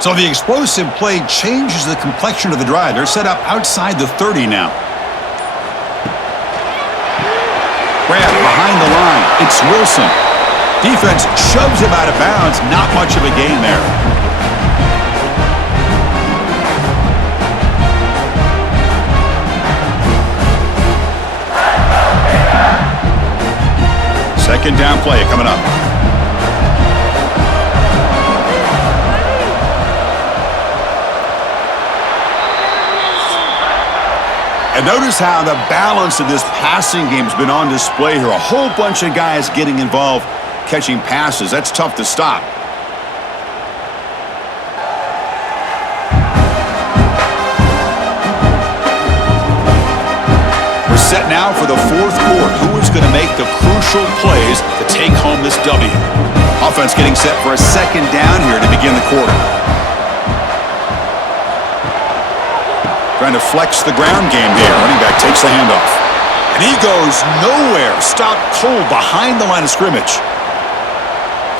So the explosive play changes the complexion of the drive. They're set up outside the 30 now. Grab behind the line. It's Wilson. Defense shoves him out of bounds. Not much of a gain there. Second down play coming up. And notice how the balance of this passing game has been on display here. A whole bunch of guys getting involved, catching passes. That's tough to stop. We're set now for the fourth quarter. Who is going to make the crucial plays to take home this W? Offense getting set for a second down here to begin the quarter. Trying to flex the ground game here. Running back takes the handoff. And he goes nowhere. Stopped cold behind the line of scrimmage.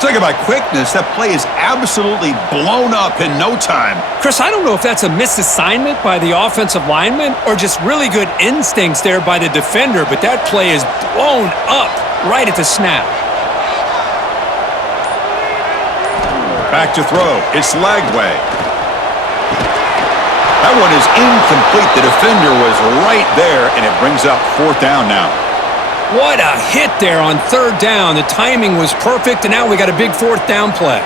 Talk about quickness. That play is absolutely blown up in no time. Chris, I don't know if that's a misassignment by the offensive lineman or just really good instincts there by the defender, but that play is blown up right at the snap. Back to throw. It's Lagway. That one is incomplete. The defender was right there, and it brings up fourth down now. What a hit there on third down. The timing was perfect, and now we got a big fourth down play.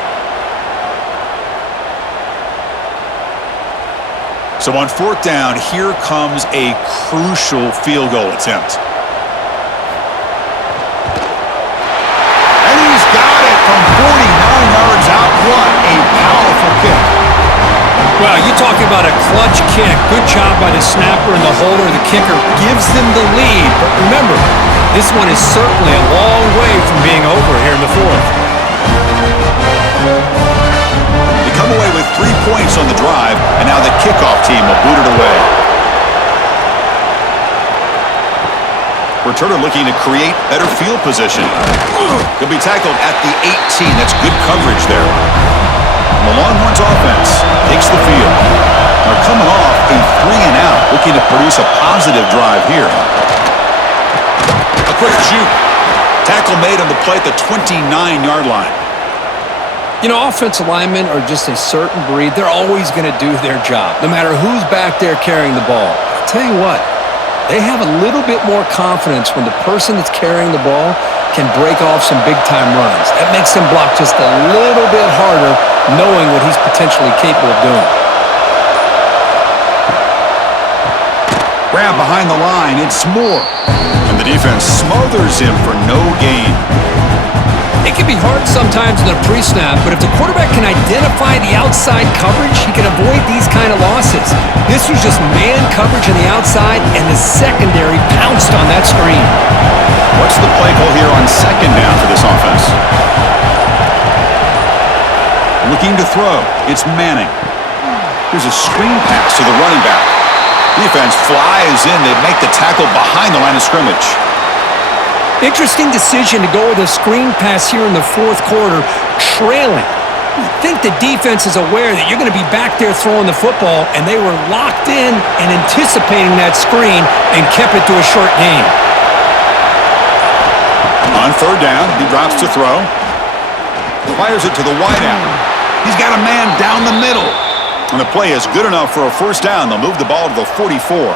So on fourth down, here comes a crucial field goal attempt. And he's got it from 49 yards out. What a powerful kick. Well, you talk about a clutch kick. Good job by the snapper and the holder. The kicker gives them the lead. But remember, this one is certainly a long way from being over here in the fourth. They come away with 3 points on the drive, and now the kickoff team will boot it away. Returner looking to create better field position. He'll be tackled at the 18. That's good coverage there. The Longhorns offense takes the field. They're coming off a 3-and-out, looking to produce a positive drive here. A quick juke. Tackle made on the play at the 29-yard line. You know, offensive linemen are just a certain breed. They're always going to do their job, no matter who's back there carrying the ball. I'll tell you what, they have a little bit more confidence when the person that's carrying the ball can break off some big-time runs. That makes them block just a little bit harder, knowing what he's potentially capable of doing. Grab behind the line, it's Moore. And the defense smothers him for no gain. It can be hard sometimes in a pre-snap, but if the quarterback can identify the outside coverage, he can avoid these kind of losses. This was just man coverage on the outside, and the secondary pounced on that screen. What's the play call here on second down for this offense? Looking to throw. It's Manning. Here's a screen pass to the running back. Defense flies in. They make the tackle behind the line of scrimmage. Interesting decision to go with a screen pass here in the fourth quarter, trailing. I think the defense is aware that you're going to be back there throwing the football, and they were locked in and anticipating that screen and kept it to a short gain. On third down, he drops to throw. Fires it to the wideout. He's got a man down the middle. And the play is good enough for a first down. They'll move the ball to the 44.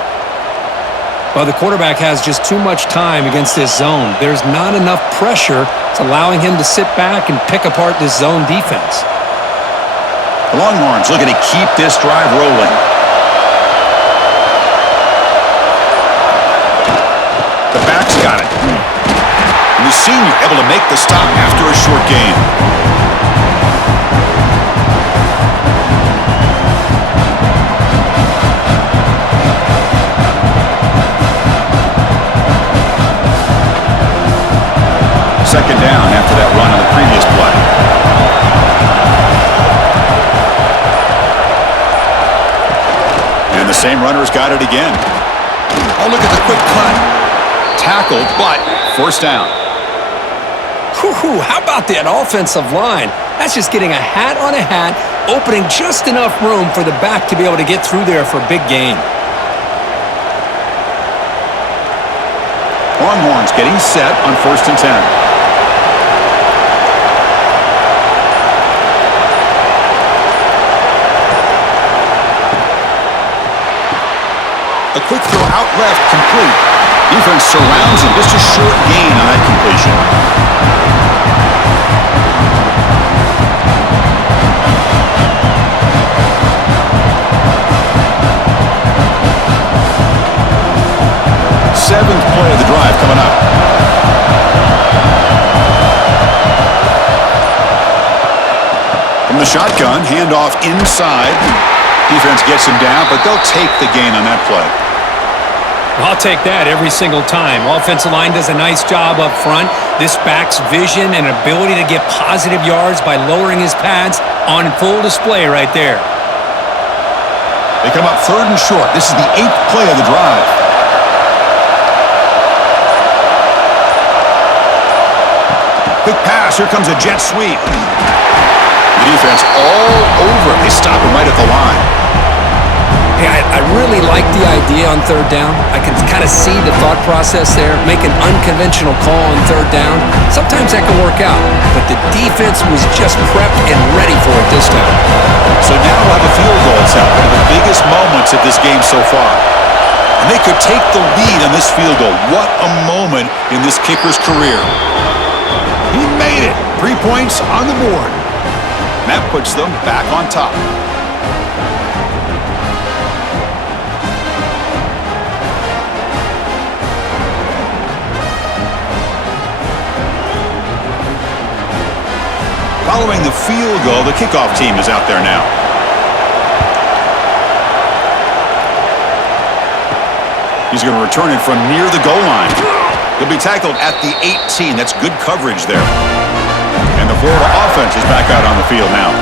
Well, the quarterback has just too much time against this zone. There's not enough pressure. It's allowing him to sit back and pick apart this zone defense. The Longhorns looking to keep this drive rolling. The back's got it. And the senior able to make the stop after a short gain. Second down after that run on the previous play. And the same runner's got it again. Oh, look at the quick cut. Tackled, but first down. Whew, how about that offensive line? That's just getting a hat on a hat, opening just enough room for the back to be able to get through there for a big gain. Longhorns getting set on 1st and 10. A quick throw out left, complete. Defense surrounds him. Just a short gain on that completion. play of the drive coming up. From the shotgun, handoff inside. Defense gets him down, but they'll take the gain on that play. I'll take that every single time. Offensive line does a nice job up front. This backs vision and ability to get positive yards by lowering his pads on full display right there. They come up 3rd and short. This is the 8th play of the drive. Quick pass. Here comes a jet sweep. The defense all over. They stop him right at the line. Hey, I really like the idea on 3rd down. I can kind of see the thought process there. Make an unconventional call on 3rd down. Sometimes that can work out, but the defense was just prepped and ready for it this time. So now we'll have a field goal attempt, one of the biggest moments of this game so far. And they could take the lead on this field goal. What a moment in this kicker's career. He made it. 3 points on the board. And that puts them back on top. Following the field goal, the kickoff team is out there now. He's going to return it from near the goal line. He'll be tackled at the 18. That's good coverage there. And the Florida offense is back out on the field now.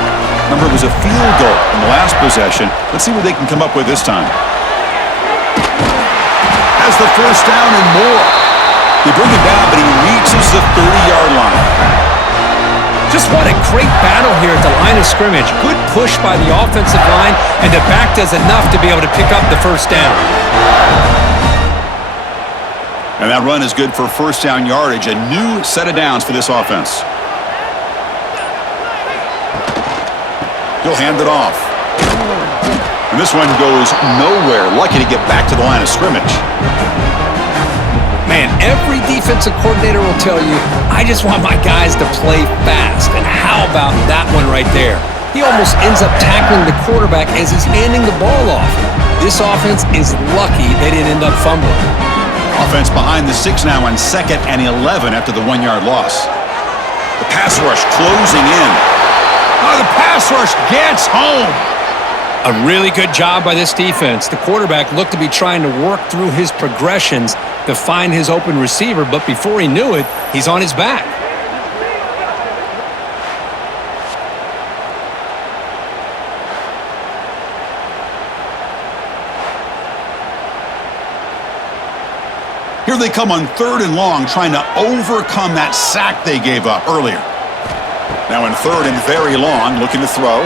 Remember, it was a field goal in the last possession. Let's see what they can come up with this time. Has the first down and more. They bring it down, but he reaches the 30-yard line. Just what a great battle here at the line of scrimmage. Good push by the offensive line, and the back does enough to be able to pick up the first down. And that run is good for first down yardage, a new set of downs for this offense. He'll hand it off. And this one goes nowhere. Lucky to get back to the line of scrimmage. Man, every defensive coordinator will tell you, I just want my guys to play fast. And how about that one right there? He almost ends up tackling the quarterback as he's handing the ball off. This offense is lucky they didn't end up fumbling. Offense behind the 6 now on 2nd and 11 after the 1-yard loss. The pass rush closing in. Oh, the pass rush gets home. A really good job by this defense. The quarterback looked to be trying to work through his progressions to find his open receiver, but before he knew it, he's on his back. Here they come on 3rd and long, trying to overcome that sack they gave up earlier. Now in 3rd and very long, looking to throw.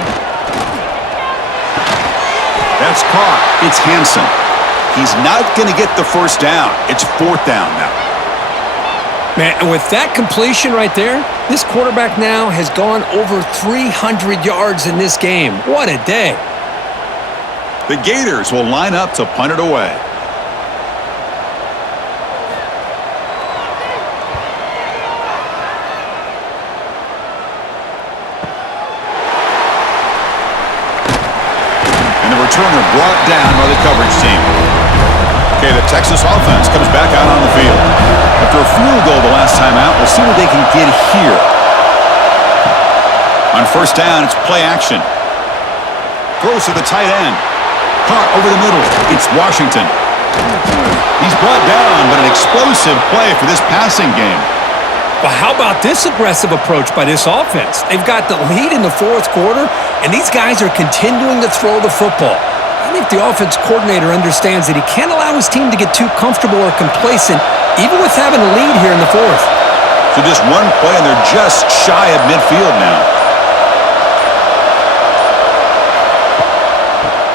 That's caught. It's Hansen. He's not going to get the first down. It's 4th down now. Man, and with that completion right there, this quarterback now has gone over 300 yards in this game. What a day. The Gators will line up to punt it away. Returner brought down by the coverage team. Okay, the Texas offense comes back out on the field. After a field goal the last time out, we'll see what they can get here. On 1st down, it's play action. Throws to the tight end. Caught over the middle. It's Washington. He's brought down, but an explosive play for this passing game. But how about this aggressive approach by this offense? They've got the lead in the 4th quarter, and these guys are continuing to throw the football. I think the offense coordinator understands that he can't allow his team to get too comfortable or complacent, even with having a lead here in the 4th. So just one play, and they're just shy of midfield now.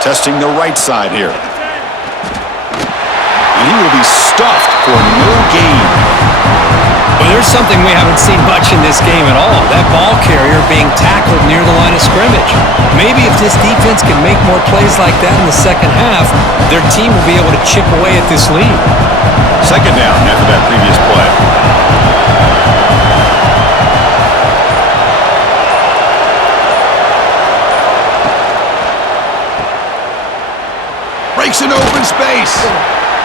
Testing the right side here. And he will be stuffed for no gain. Well, there's something we haven't seen much in this game at all. That ball carrier being tackled near the line of scrimmage. Maybe if this defense can make more plays like that in the second half, their team will be able to chip away at this lead. 2nd down after that previous play. Breaks an open space.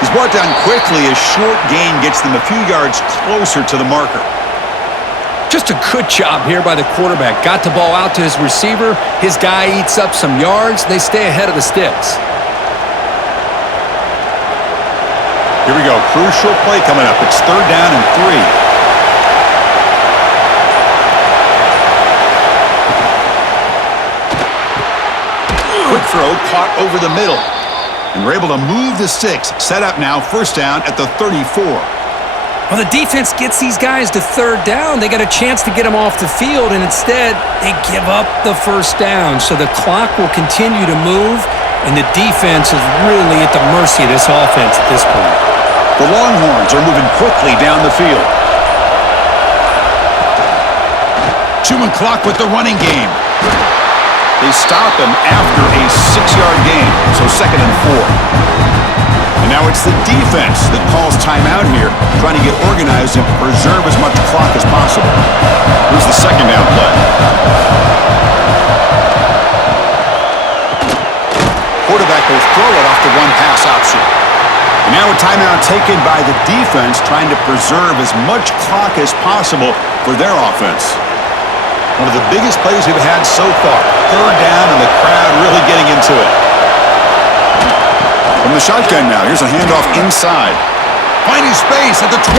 He's brought down quickly. A short gain gets them a few yards closer to the marker. Just a good job here by the quarterback. Got the ball out to his receiver. His guy eats up some yards. They stay ahead of the sticks. Here we go. Crucial play coming up. It's 3rd down and 3. Quick throw caught over the middle. And we're able to move the sticks. Set up now, 1st down at the 34. Well, the defense gets these guys to 3rd down. They got a chance to get them off the field, and instead they give up the 1st down. So the clock will continue to move, and the defense is really at the mercy of this offense at this point. The Longhorns are moving quickly down the field. Chewing clock with the running game. They stop him after a 6-yard gain, so 2nd and 4. And now it's the defense that calls timeout here, trying to get organized and preserve as much clock as possible. Here's the 2nd down play. Quarterback will throw it off the one-pass option. And now a timeout taken by the defense, trying to preserve as much clock as possible for their offense. One of the biggest plays we've had so far. 3rd down, and the crowd really getting into it. From the shotgun now, here's a handoff inside. Finding space at the 20.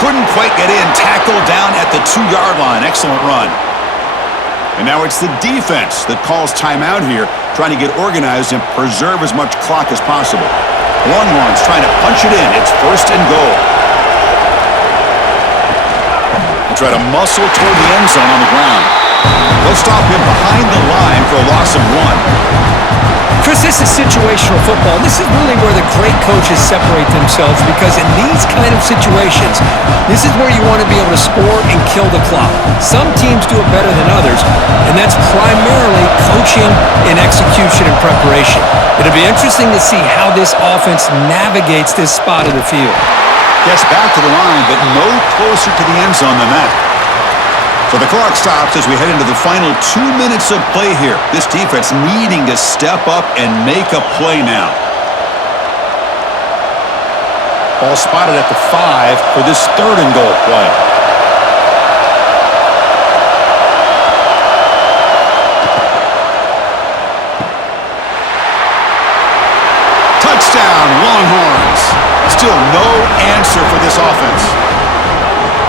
Couldn't quite get in. Tackled down at the 2-yard line. Excellent run. And now it's the defense that calls timeout here, trying to get organized and preserve as much clock as possible. Longhorns trying to punch it in. It's 1st and goal. They try to muscle toward the end zone on the ground. They'll stop him behind the line for a loss of 1. Chris, this is situational football. This is really where the great coaches separate themselves, because in these kind of situations, this is where you want to be able to score and kill the clock. Some teams do it better than others, and that's primarily coaching and execution and preparation. It'll be interesting to see how this offense navigates this spot of the field. Gets back to the line, but no closer to the end zone than that. So the clock stops as we head into the final 2 minutes of play here. This defense needing to step up and make a play now. Ball spotted at the 5 for this 3rd and goal play. Touchdown, Longhorns. Still no answer for this offense.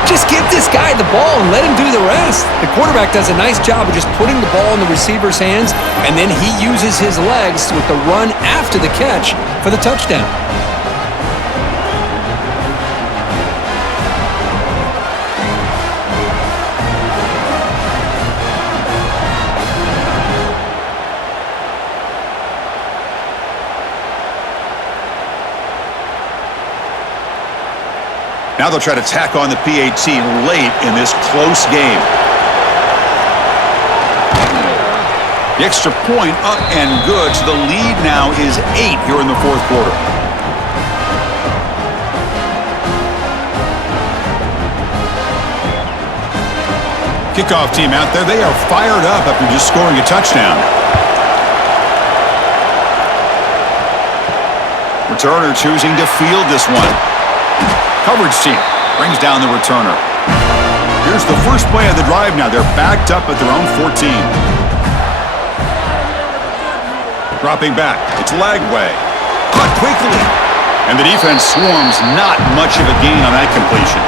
Just give this guy the ball and let him do the rest. The quarterback does a nice job of just putting the ball in the receiver's hands, and then he uses his legs with the run after the catch for the touchdown. Now they'll try to tack on the PAT late in this close game. The extra point up and good, so the lead now is 8 here in the 4th quarter. Kickoff team out there. They are fired up after just scoring a touchdown. Returner choosing to field this one. Coverage team brings down the returner. Here's the first play of the drive now. They're backed up at their own 14. Dropping back. It's Lagway. Caught quickly. And the defense swarms. Not much of a gain on that completion.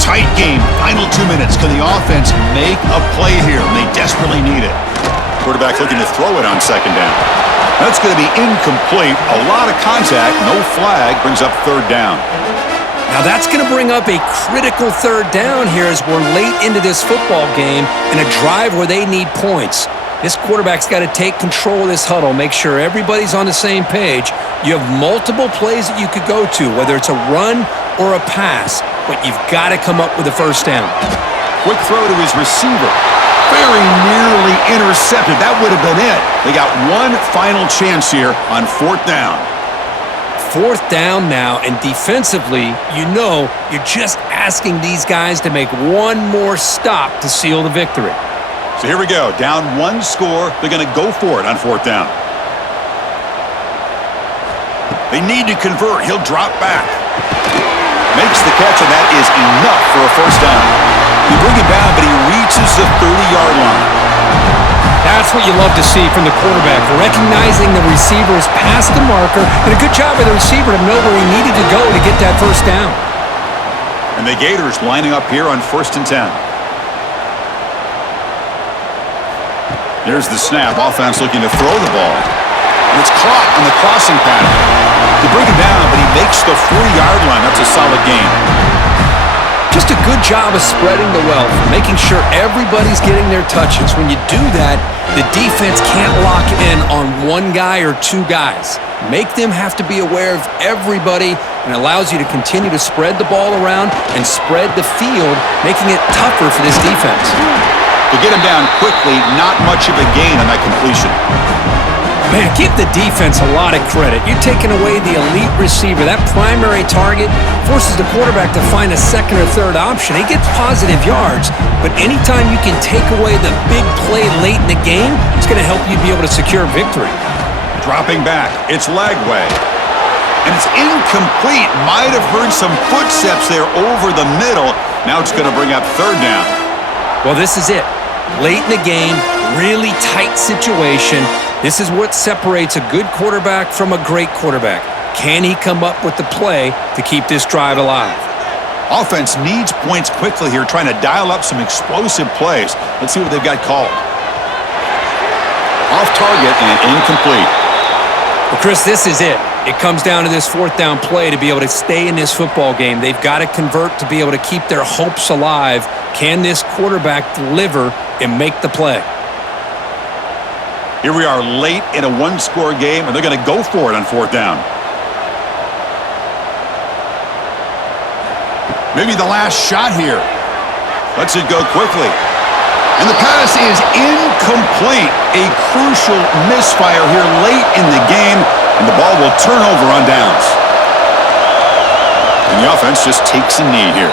Tight game. Final 2 minutes. Can the offense make a play here? And they desperately need it. Quarterback looking to throw it on 2nd down. That's going to be incomplete. A lot of contact. No flag. Brings up 3rd down. Now that's going to bring up a critical 3rd down here as we're late into this football game in a drive where they need points. This quarterback's got to take control of this huddle, make sure everybody's on the same page. You have multiple plays that you could go to, whether it's a run or a pass, but you've got to come up with a 1st down. Quick throw to his receiver. Very nearly intercepted. That would have been it. They got one final chance here on 4th down. 4th down now, and defensively, you're just asking these guys to make one more stop to seal the victory. So here we go. Down 1 score. They're going to go for it on 4th down. They need to convert. He'll drop back. Makes the catch, and that is enough for a 1st down. You bring him down, but he reaches the 30-yard line. That's what you love to see from the quarterback, recognizing the receiver's past the marker, and a good job by the receiver to know where he needed to go to get that 1st down. And the Gators lining up here on 1st and 10. There's the snap. Offense looking to throw the ball. And it's caught on the crossing pattern. They bring him down, but he makes the 40-yard line. That's a solid gain. Just a good job of spreading the wealth, making sure everybody's getting their touches. When you do that, the defense can't lock in on 1 guy or 2 guys. Make them have to be aware of everybody, and allows you to continue to spread the ball around and spread the field, making it tougher for this defense. To get him down quickly, not much of a gain on that completion. Man, give the defense a lot of credit. You're taking away the elite receiver. That primary target forces the quarterback to find a 2nd or 3rd option. He gets positive yards, but anytime you can take away the big play late in the game, it's going to help you be able to secure victory. Dropping back. It's Lagway. And it's incomplete. Might have heard some footsteps there over the middle. Now it's going to bring up 3rd down. Well, this is it. Late in the game, really tight situation. This is what separates a good quarterback from a great quarterback. Can he come up with the play to keep this drive alive? Offense needs points quickly here, trying to dial up some explosive plays. Let's see what they've got called. Off target and incomplete. Well, Chris, this is it. It comes down to this 4th down play to be able to stay in this football game. They've got to convert to be able to keep their hopes alive. Can this quarterback deliver and make the play? Here we are late in a 1-score game, and they're going to go for it on 4th down. Maybe the last shot here. Lets it go quickly. And the pass is incomplete. A crucial misfire here late in the game, and the ball will turn over on downs. And the offense just takes a knee here.